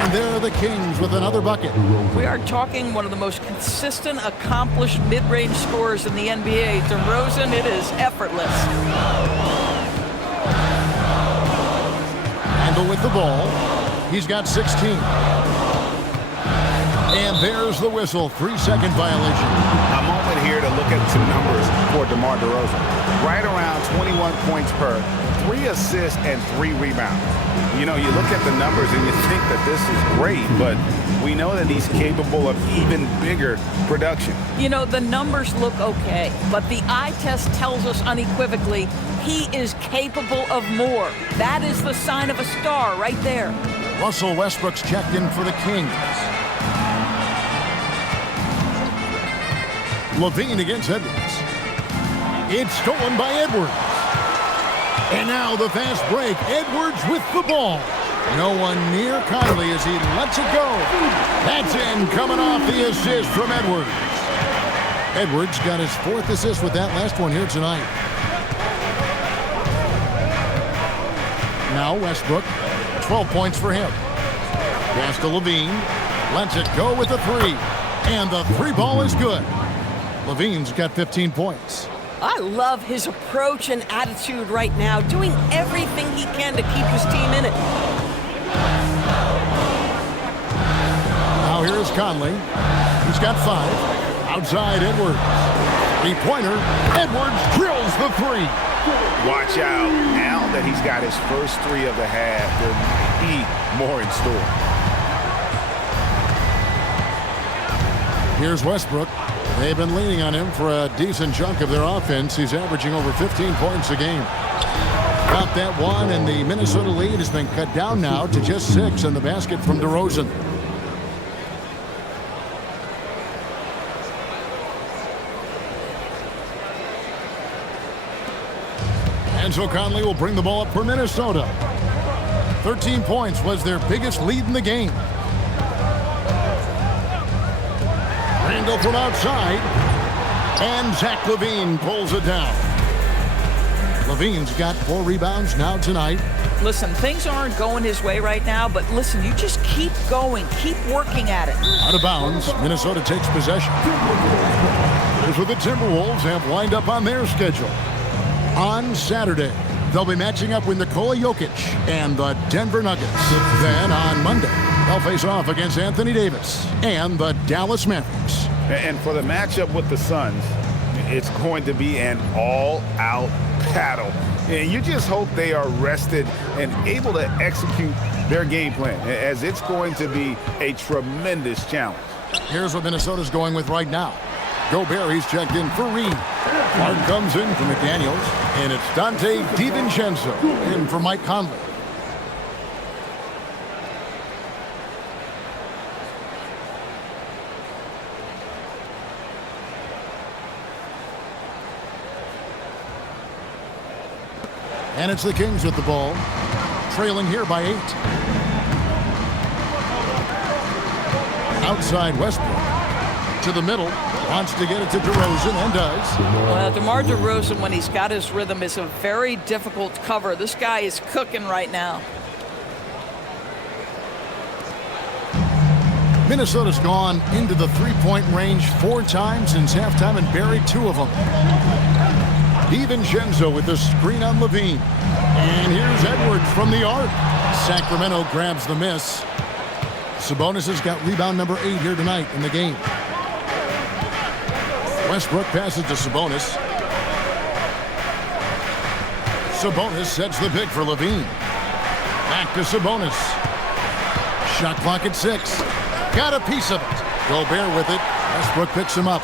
And there are the Kings with another bucket. We are talking one of the most consistent, accomplished mid-range scorers in the NBA. DeRozan, it is effortless. With the ball, he's got 16. And there's the whistle. 3-second violation. A moment here to look at some numbers for DeMar DeRozan. Right around 21 points per, 3 assists and 3 rebounds. You know, you look at the numbers and you think that this is great, but we know that he's capable of even bigger production. You know, the numbers look okay, but the eye test tells us unequivocally he is capable of more. That is the sign of a star right there. Russell Westbrook's checked in for the Kings. Levine against Edwards. It's stolen by Edwards. And now the fast break. Edwards with the ball. No one near Conley as he lets it go. That's in, coming off the assist from Edwards. Edwards got his 4th assist with that last one here tonight. Now Westbrook, 12 points for him. Pass to Levine, lets it go with the 3. And the 3 ball is good. Levine's got 15 points. I love his approach and attitude right now, doing everything he can to keep his team in it. Now here's Conley. He's got 5. Outside Edwards. 3-pointer. Edwards drills the 3. Watch out. Now that he's got his first 3 of the half, there might be more in store. Here's Westbrook. They've been leaning on him for a decent chunk of their offense. He's averaging over 15 points a game. Got that one, and the Minnesota lead has been cut down now to just 6 in the basket from DeRozan. And so Conley will bring the ball up for Minnesota. 13 points was their biggest lead in the game. Randall from outside, and Zach LaVine pulls it down. LaVine's got 4 rebounds now tonight. Listen, things aren't going his way right now, but listen, you just keep going, keep working at it. Out of bounds, Minnesota takes possession. Here's what the Timberwolves have lined up on their schedule. On Saturday, they'll be matching up with Nikola Jokic and the Denver Nuggets. Then on Monday, they'll face off against Anthony Davis and the Dallas Mavericks. And for the matchup with the Suns, it's going to be an all-out battle. And you just hope they are rested and able to execute their game plan, as it's going to be a tremendous challenge. Here's what Minnesota's going with right now. Gobert, he's checked in for Reed. Clark comes in for McDaniels, and it's Dante DiVincenzo in for Mike Conley. And it's the Kings with the ball, trailing here by 8. Outside Westbrook to the middle, wants to get it to DeRozan and does. Well, DeMar DeRozan, when he's got his rhythm, is a very difficult cover. This guy is cooking right now. Minnesota's gone into the three-point range 4 times since halftime and buried 2 of them. DiVincenzo with the screen on Levine. And here's Edwards from the arc. Sacramento grabs the miss. Sabonis has got rebound number 8 here tonight in the game. Westbrook passes to Sabonis. Sabonis sets the pick for Levine. Back to Sabonis. Shot clock at 6. Got a piece of it. Gobert with it. Westbrook picks him up.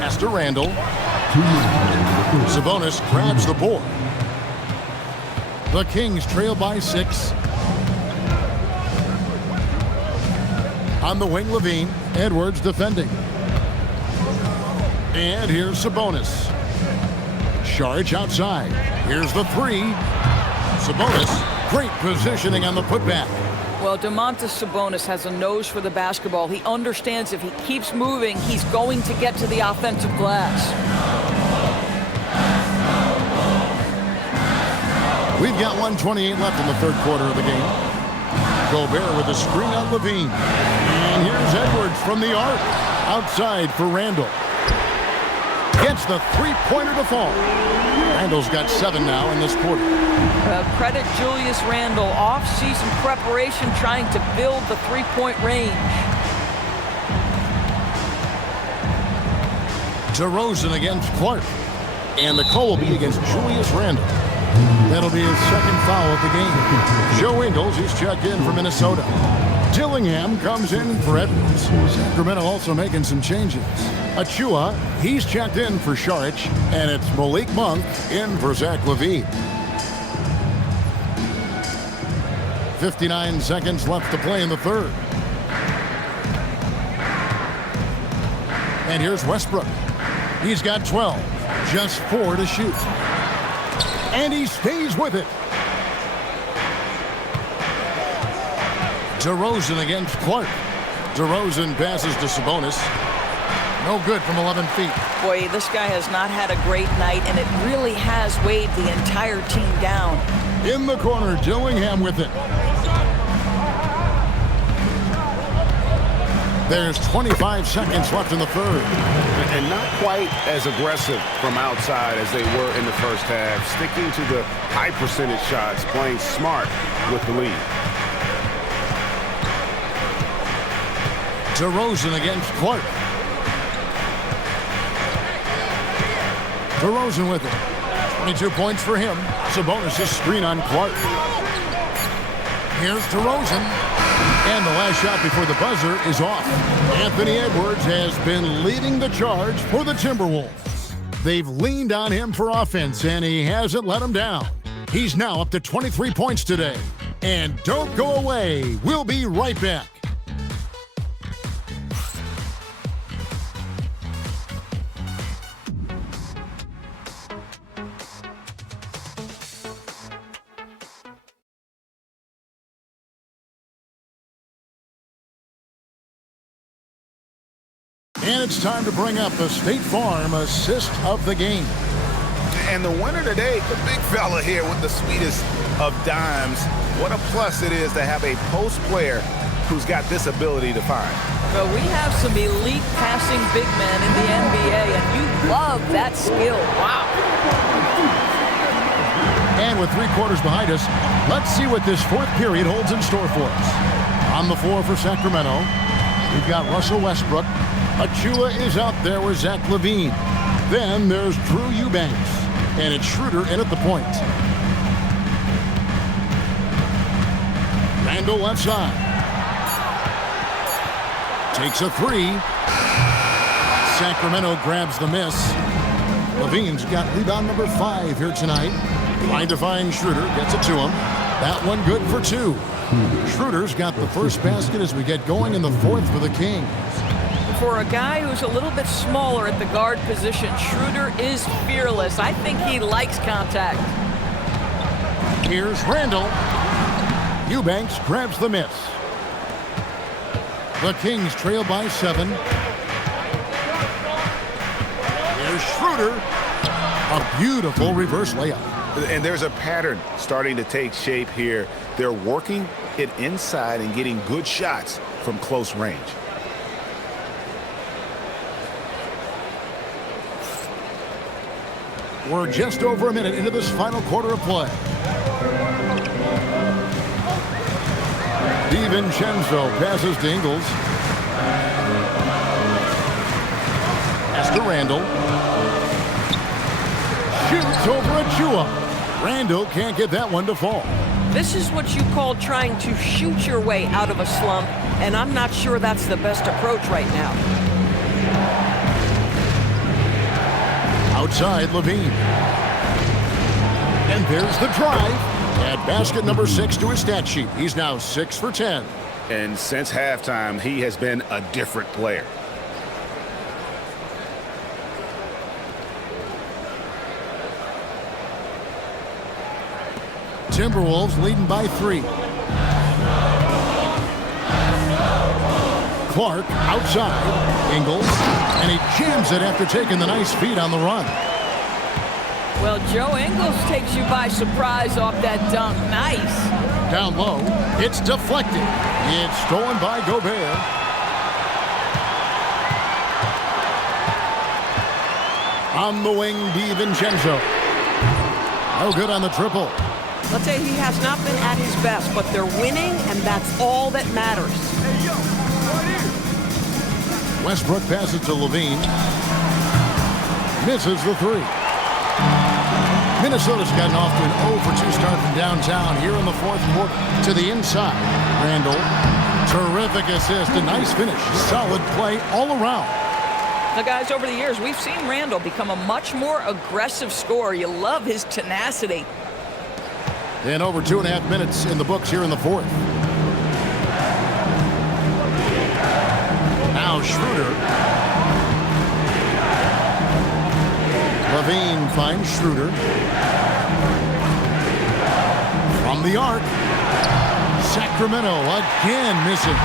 Pass to Randall. Sabonis grabs the board. The Kings trail by 6. On the wing, Levine. Edwards defending. And here's Sabonis. Saric outside. Here's the 3. Sabonis, great positioning on the putback. Well, Domantas Sabonis has a nose for the basketball. He understands if he keeps moving, he's going to get to the offensive glass. We've got 1:28 left in the third quarter of the game. Gobert with a screen on Levine. And here's Edwards from the arc. Outside for Randall. Gets the three-pointer to fall. Randall's got 7 now in this quarter. Credit Julius Randle. Off-season preparation trying to build the three-point range. DeRozan against Clark. And the call will be against Julius Randle. That'll be his second foul of the game. Joe Ingles, he's checked in for Minnesota. Dillingham comes in for Edwards. Sacramento also making some changes. Achua, he's checked in for Saric. And it's Malik Monk in for Zach LaVine. 59 seconds left to play in the third. And here's Westbrook. He's got 12. Just 4 to shoot. And he stays with it. DeRozan against Clark. DeRozan passes to Sabonis. No good from 11 feet. Boy, this guy has not had a great night, and it really has weighed the entire team down. In the corner, Dillingham with it. There's 25 seconds left in the third. And not quite as aggressive from outside as they were in the first half. Sticking to the high percentage shots, playing smart with the lead. DeRozan against Clark. DeRozan with it. 22 points for him. Sabonis' screen on Clark. Here's DeRozan. And the last shot before the buzzer is off. Anthony Edwards has been leading the charge for the Timberwolves. They've leaned on him for offense, and he hasn't let them down. He's now up to 23 points today. And don't go away. We'll be right back. And it's time to bring up the State Farm assist of the game. And the winner today, the big fella here with the sweetest of dimes. What a plus it is to have a post player who's got this ability to find. Well, we have some elite passing big men in the NBA, and you love that skill. Wow. And with 3 quarters behind us, let's see what this fourth period holds in store for us. On the floor for Sacramento, we've got Russell Westbrook. Achua is out there with Zach LaVine. Then there's Drew Eubanks. And it's Schroeder in at the point. Randall left side. Takes a 3. Sacramento grabs the miss. LaVine's got rebound number 5 here tonight. Trying to find Schroeder. Gets it to him. That one good for 2. Schroeder's got the first basket as we get going in the fourth for the Kings. For a guy who's a little bit smaller at the guard position, Schroeder is fearless. I think he likes contact. Here's Randall. Eubanks grabs the miss. The Kings trail by 7. Here's Schroeder. A beautiful reverse layup. And there's a pattern starting to take shape here. They're working it inside and getting good shots from close range. We're just over a minute into this final quarter of play. DiVincenzo passes to Ingles. Pass to Randall. Shoots over Achua. Randall can't get that one to fall. This is what you call trying to shoot your way out of a slump, and I'm not sure that's the best approach right now. Outside, Levine. And there's the drive. Add basket number 6 to his stat sheet. He's now 6 for 10. And since halftime, he has been a different player. Timberwolves leading by 3. Clark outside. Ingles. And he jams it after taking the nice feed on the run. Well, Joe Ingles takes you by surprise off that dunk. Nice. Down low. It's deflected. It's stolen by Gobert. On the wing, DiVincenzo. No good on the triple. Let's say he has not been at his best, but they're winning, and that's all that matters. Westbrook passes to Levine. Misses the 3. Minnesota's gotten off to an 0 for 2 start from downtown here in the fourth quarter. To the inside. Randall. Terrific assist. A nice finish. Solid play all around. Now, guys, over the years, we've seen Randall become a much more aggressive scorer. You love his tenacity. And over 2.5 minutes in the books here in the fourth. Now Schroeder. Levine finds Schroeder. From the arc. Sacramento again missing.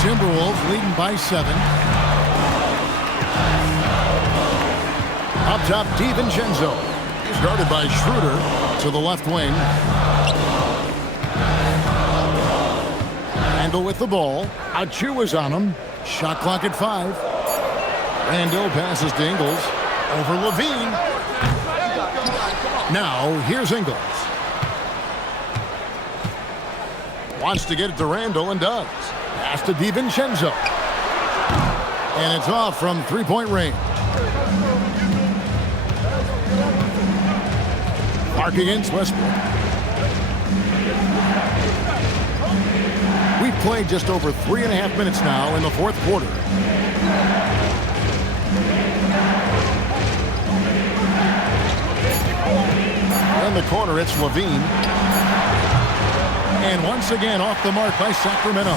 Timberwolves leading by 7. Up top, DiVincenzo. He's guarded by Schroeder to the left wing. Randall with the ball. Achua's on him. Shot clock at 5. Randall passes to Ingles. Over Levine. Now, here's Ingles. Wants to get it to Randall and does. Pass to DiVincenzo. And it's off from three-point range. Clark against Westbrook. We've played just over 3.5 minutes now in the fourth quarter. In the corner, it's Levine. And once again, off the mark by Sacramento.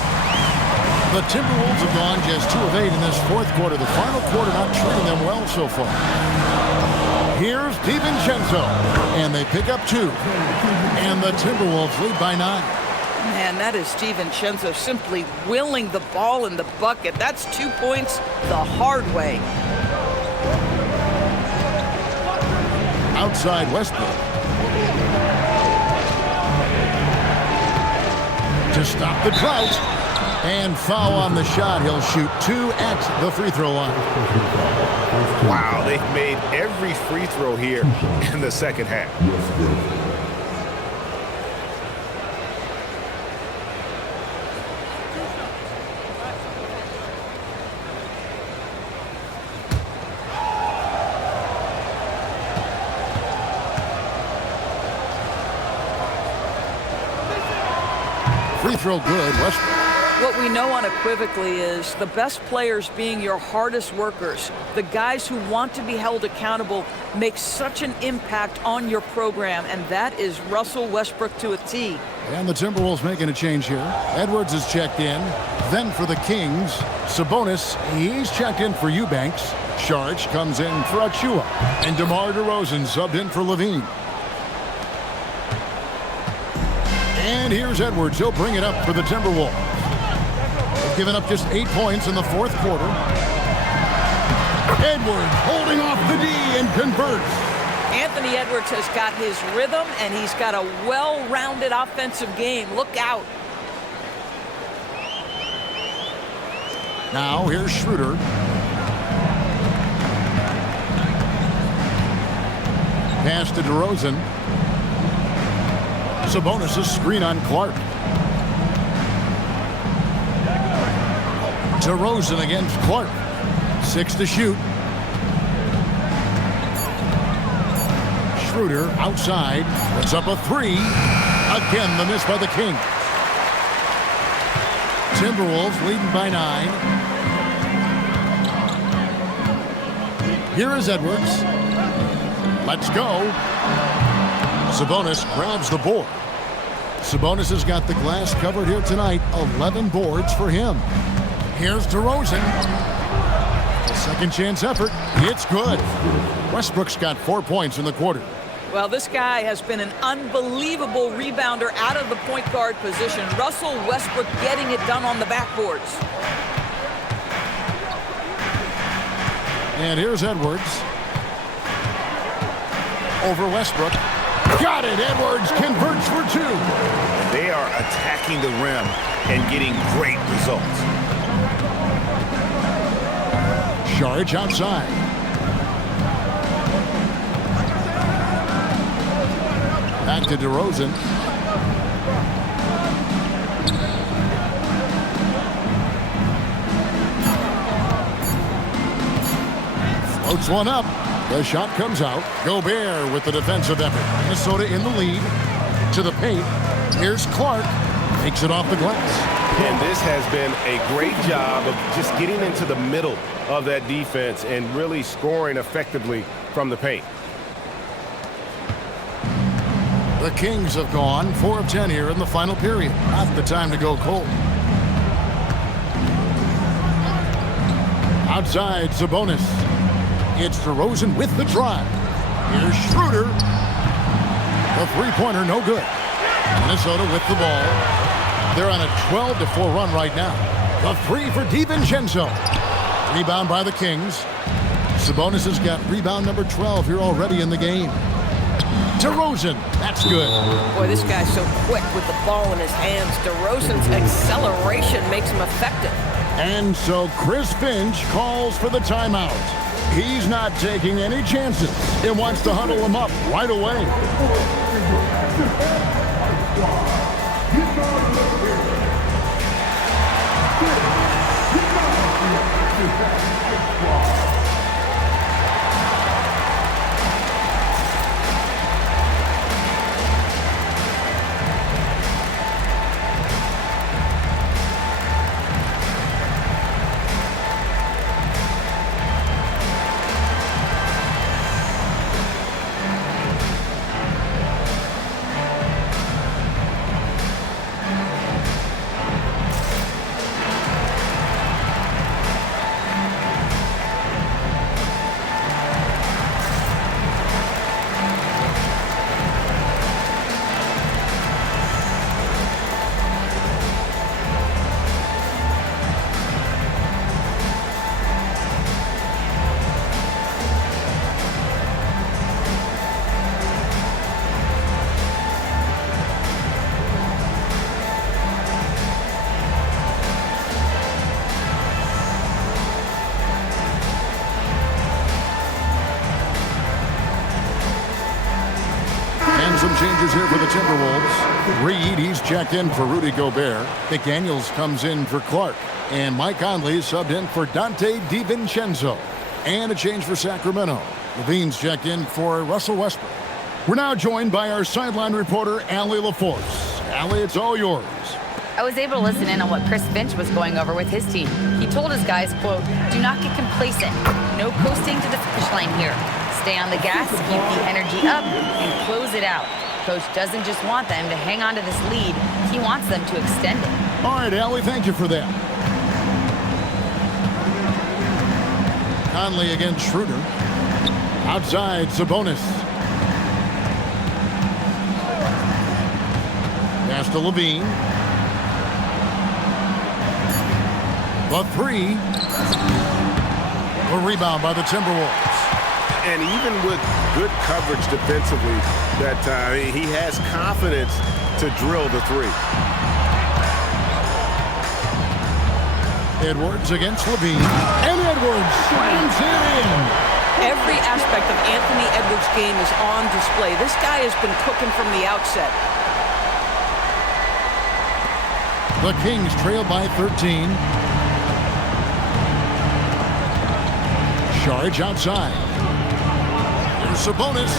The Timberwolves have gone just 2 of 8 in this fourth quarter. The final quarter not treating them well so far. Here's DiVincenzo. And they pick up 2. And the Timberwolves lead by 9. Man, that is DiVincenzo simply willing the ball in the bucket. That's 2 points the hard way. Outside Westbrook. To stop the drought. And foul on the shot. He'll shoot 2 at the free throw line. Wow, they've made every free throw here in the second half. Free throw good, Westbrook. What we know unequivocally is the best players being your hardest workers. The guys who want to be held accountable make such an impact on your program, and that is Russell Westbrook to a T. And the Timberwolves making a change here. Edwards is checked in. Then for the Kings, Sabonis, he's checked in for Eubanks. Sharch comes in for Achua. And DeMar DeRozan subbed in for Levine. And here's Edwards. He'll bring it up for the Timberwolves. They've given up just 8 points in the fourth quarter. Edwards holding off the D and converts. Anthony Edwards has got his rhythm, and he's got a well-rounded offensive game. Look out. Now here's Schroeder. Pass to DeRozan. Sabonis' screen on Clark. DeRozan against Clark. 6 to shoot. Schroeder outside. Puts up a 3. Again, the miss by the Kings. Timberwolves leading by 9. Here is Edwards. Let's go. Sabonis grabs the board. Sabonis has got the glass covered here tonight. 11 boards for him. Here's DeRozan. A second chance effort. It's good. Westbrook's got 4 points in the quarter. Well, this guy has been an unbelievable rebounder out of the point guard position. Russell Westbrook getting it done on the backboards. And here's Edwards. Over Westbrook. Got it. Edwards converts for 2. They are attacking the rim and getting great results. Saric outside. Back to DeRozan. Floats one up. The shot comes out. Gobert with the defensive effort. Minnesota in the lead. To the paint. Here's Clark. Takes it off the glass. And this has been a great job of just getting into the middle of that defense and really scoring effectively from the paint. The Kings have gone 4 of 10 here in the final period. Not the time to go cold. Outside, Sabonis. It's DeRozan with the drive. Here's Schroeder. The three-pointer, no good. Minnesota with the ball. They're on a 12-4 run right now. The 3 for DiVincenzo. Rebound by the Kings. Sabonis has got rebound number 12 here already in the game. DeRozan, that's good. Boy, this guy's so quick with the ball in his hands. DeRozan's acceleration makes him effective. And so Chris Finch calls for the timeout. He's not taking any chances. He wants to huddle him up right away. Some changes here for the Timberwolves. Reed, he's checked in for Rudy Gobert. McDaniels comes in for Clark. And Mike Conley subbed in for Dante DiVincenzo. And a change for Sacramento. Levine's checked in for Russell Westbrook. We're now joined by our sideline reporter, Allie LaForce. Allie, it's all yours. I was able to listen in on what Chris Finch was going over with his team. He told his guys, quote, "Do not get complacent. No coasting to the finish line here. Stay on the gas, keep the energy up, and close it out." Coach doesn't just want them to hang on to this lead. He wants them to extend it. All right, Allie, thank you for that. Conley against Schroeder. Outside, Sabonis. Pass to Levine. The 3. The rebound by the Timberwolves. And even with good coverage defensively that time. He has confidence to drill the three. Edwards against Levine, and Edwards slams it in. Every aspect of Anthony Edwards' game is on display. This guy has been cooking from the outset. The Kings trail by 13. Charge outside. Here's Sabonis.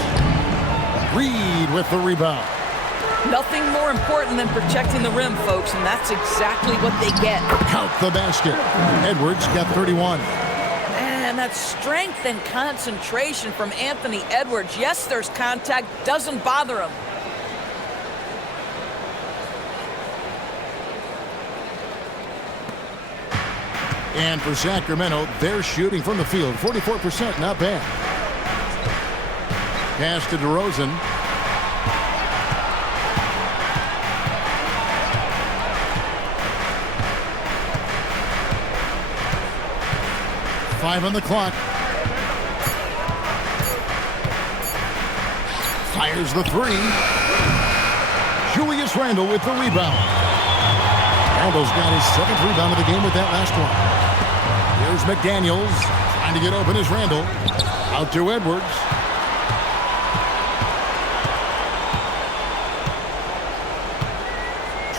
Reed with the rebound. Nothing more important than protecting the rim, folks, and that's exactly what they get. Count the basket. Edwards got 31. And that strength and concentration from Anthony Edwards. Yes, there's contact. Doesn't bother him. And for Sacramento, they're shooting from the field. 44%, not bad. Pass to DeRozan. Five on the clock. Fires the three. Julius Randle with the rebound. Randle's got his 7th rebound of the game with that last one. Here's McDaniels trying to get open as Randle. Out to Edwards.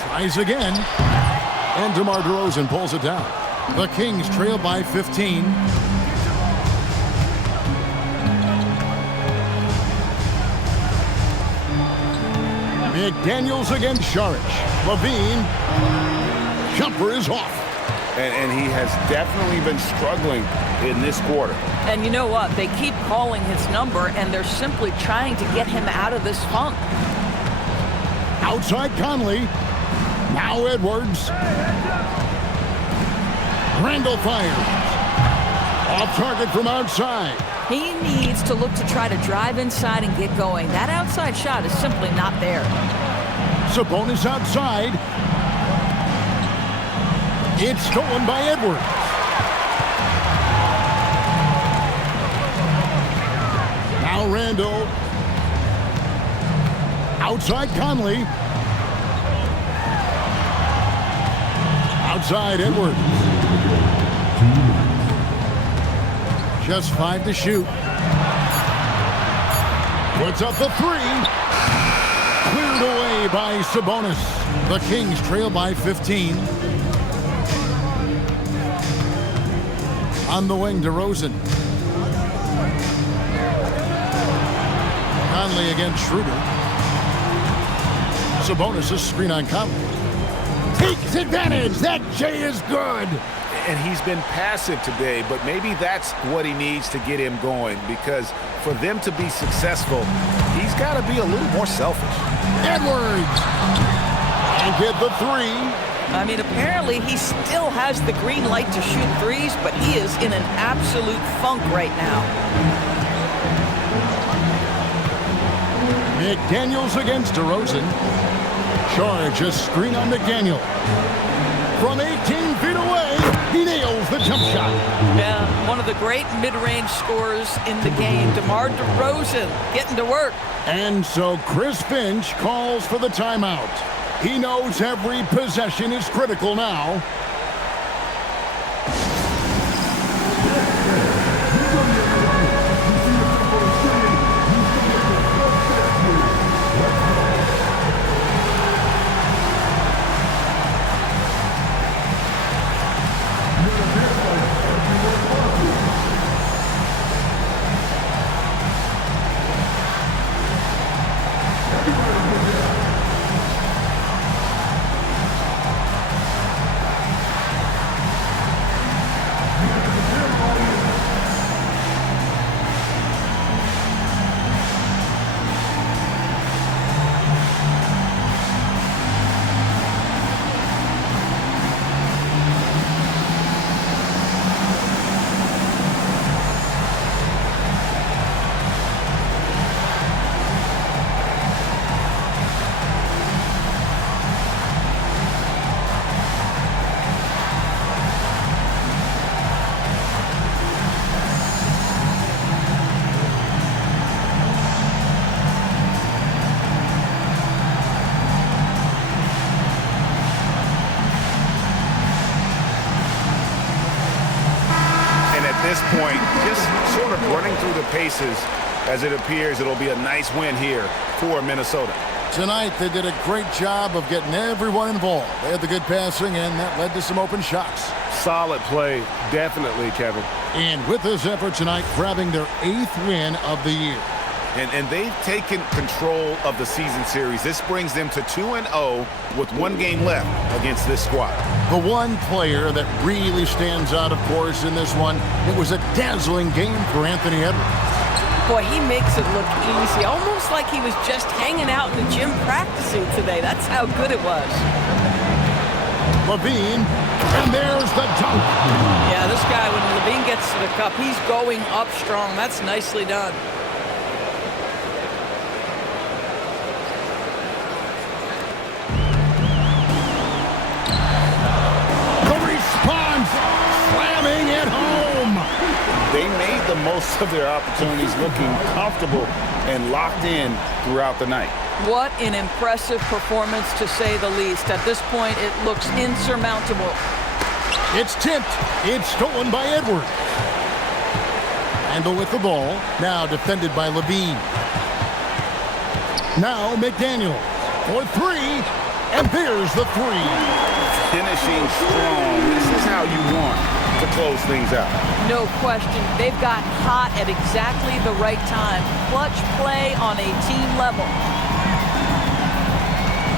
Tries again. And DeMar DeRozan pulls it down. The Kings trail by 15. McDaniels against Saric. Levine. Jumper is off. And he has definitely been struggling in this quarter. And you know what? They keep calling his number, and they're simply trying to get him out of this funk. Outside Conley. Now Edwards. Randle fires. Off target from outside. He needs to look to try to drive inside and get going. That outside shot is simply not there. Sabonis outside. It's stolen by Edwards. Now Randle. Outside Conley. Outside Edwards. Just 5 to shoot. Puts up the three. Cleared away by Sabonis. The Kings trail by 15. On the wing, DeRozan. Conley against Schroeder. Sabonis, a screen on Conley. Takes advantage. That J is good. And he's been passive today, but maybe that's what he needs to get him going, because for them to be successful, he's got to be a little more selfish. Edwards. And get the three. I mean, apparently he still has the green light to shoot threes, but he is in an absolute funk right now. McDaniels against DeRozan. Charge a screen on McDaniel. From 18 feet away, he nails the jump shot. Yeah, one of the great mid-range scorers in the game, DeMar DeRozan, getting to work. And so Chris Finch calls for the timeout. He knows every possession is critical now. through the paces, as it appears it'll be a nice win here for Minnesota. Tonight, they did a great job of getting everyone involved. They had the good passing, and that led to some open shots. Solid play, definitely, Kevin. And with this effort tonight, grabbing their 8th win of the year. And they've taken control of the season series. This brings them to 2-0 with 1 game left against this squad. The one player that really stands out, of course, in this one, it was a dazzling game for Anthony Edwards. Boy, he makes it look easy, almost like he was just hanging out in the gym practicing today. That's how good it was. LaVine, and there's the dunk. Yeah, this guy, when LaVine gets to the cup, he's going up strong. That's nicely done. The response, slamming it home. They made the most of their opportunities, looking comfortable and locked in throughout the night. What an impressive performance, to say the least. At this point, it looks insurmountable. It's tipped. It's stolen by Edwards. Handle with the ball. Now defended by LaVine. Now McDaniel for 3. And there's the 3. Finishing strong. This is how you want to close things out. No question. They've gotten hot at exactly the right time. Clutch play on a team level.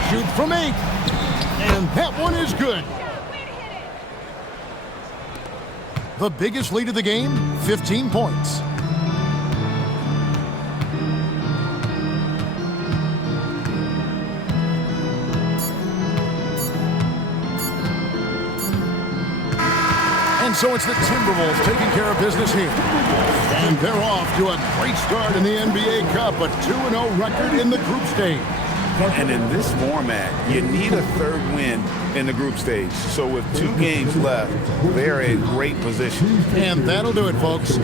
Shoot from 8. And that one is good. The biggest lead of the game, 15 points. And so it's the Timberwolves taking care of business here. And they're off to a great start in the NBA Cup, a 2-0 record in the group stage. And in this format, you need a 3rd win in the group stage. So with 2 games left, they're in great position. And that'll do it, folks.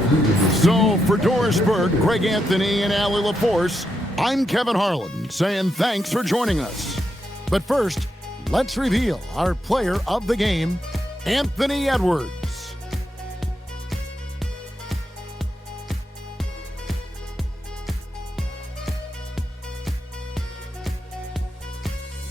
So for Doris Burke, Greg Anthony, and Allie LaForce, I'm Kevin Harlan saying thanks for joining us. But first, let's reveal our player of the game, Anthony Edwards.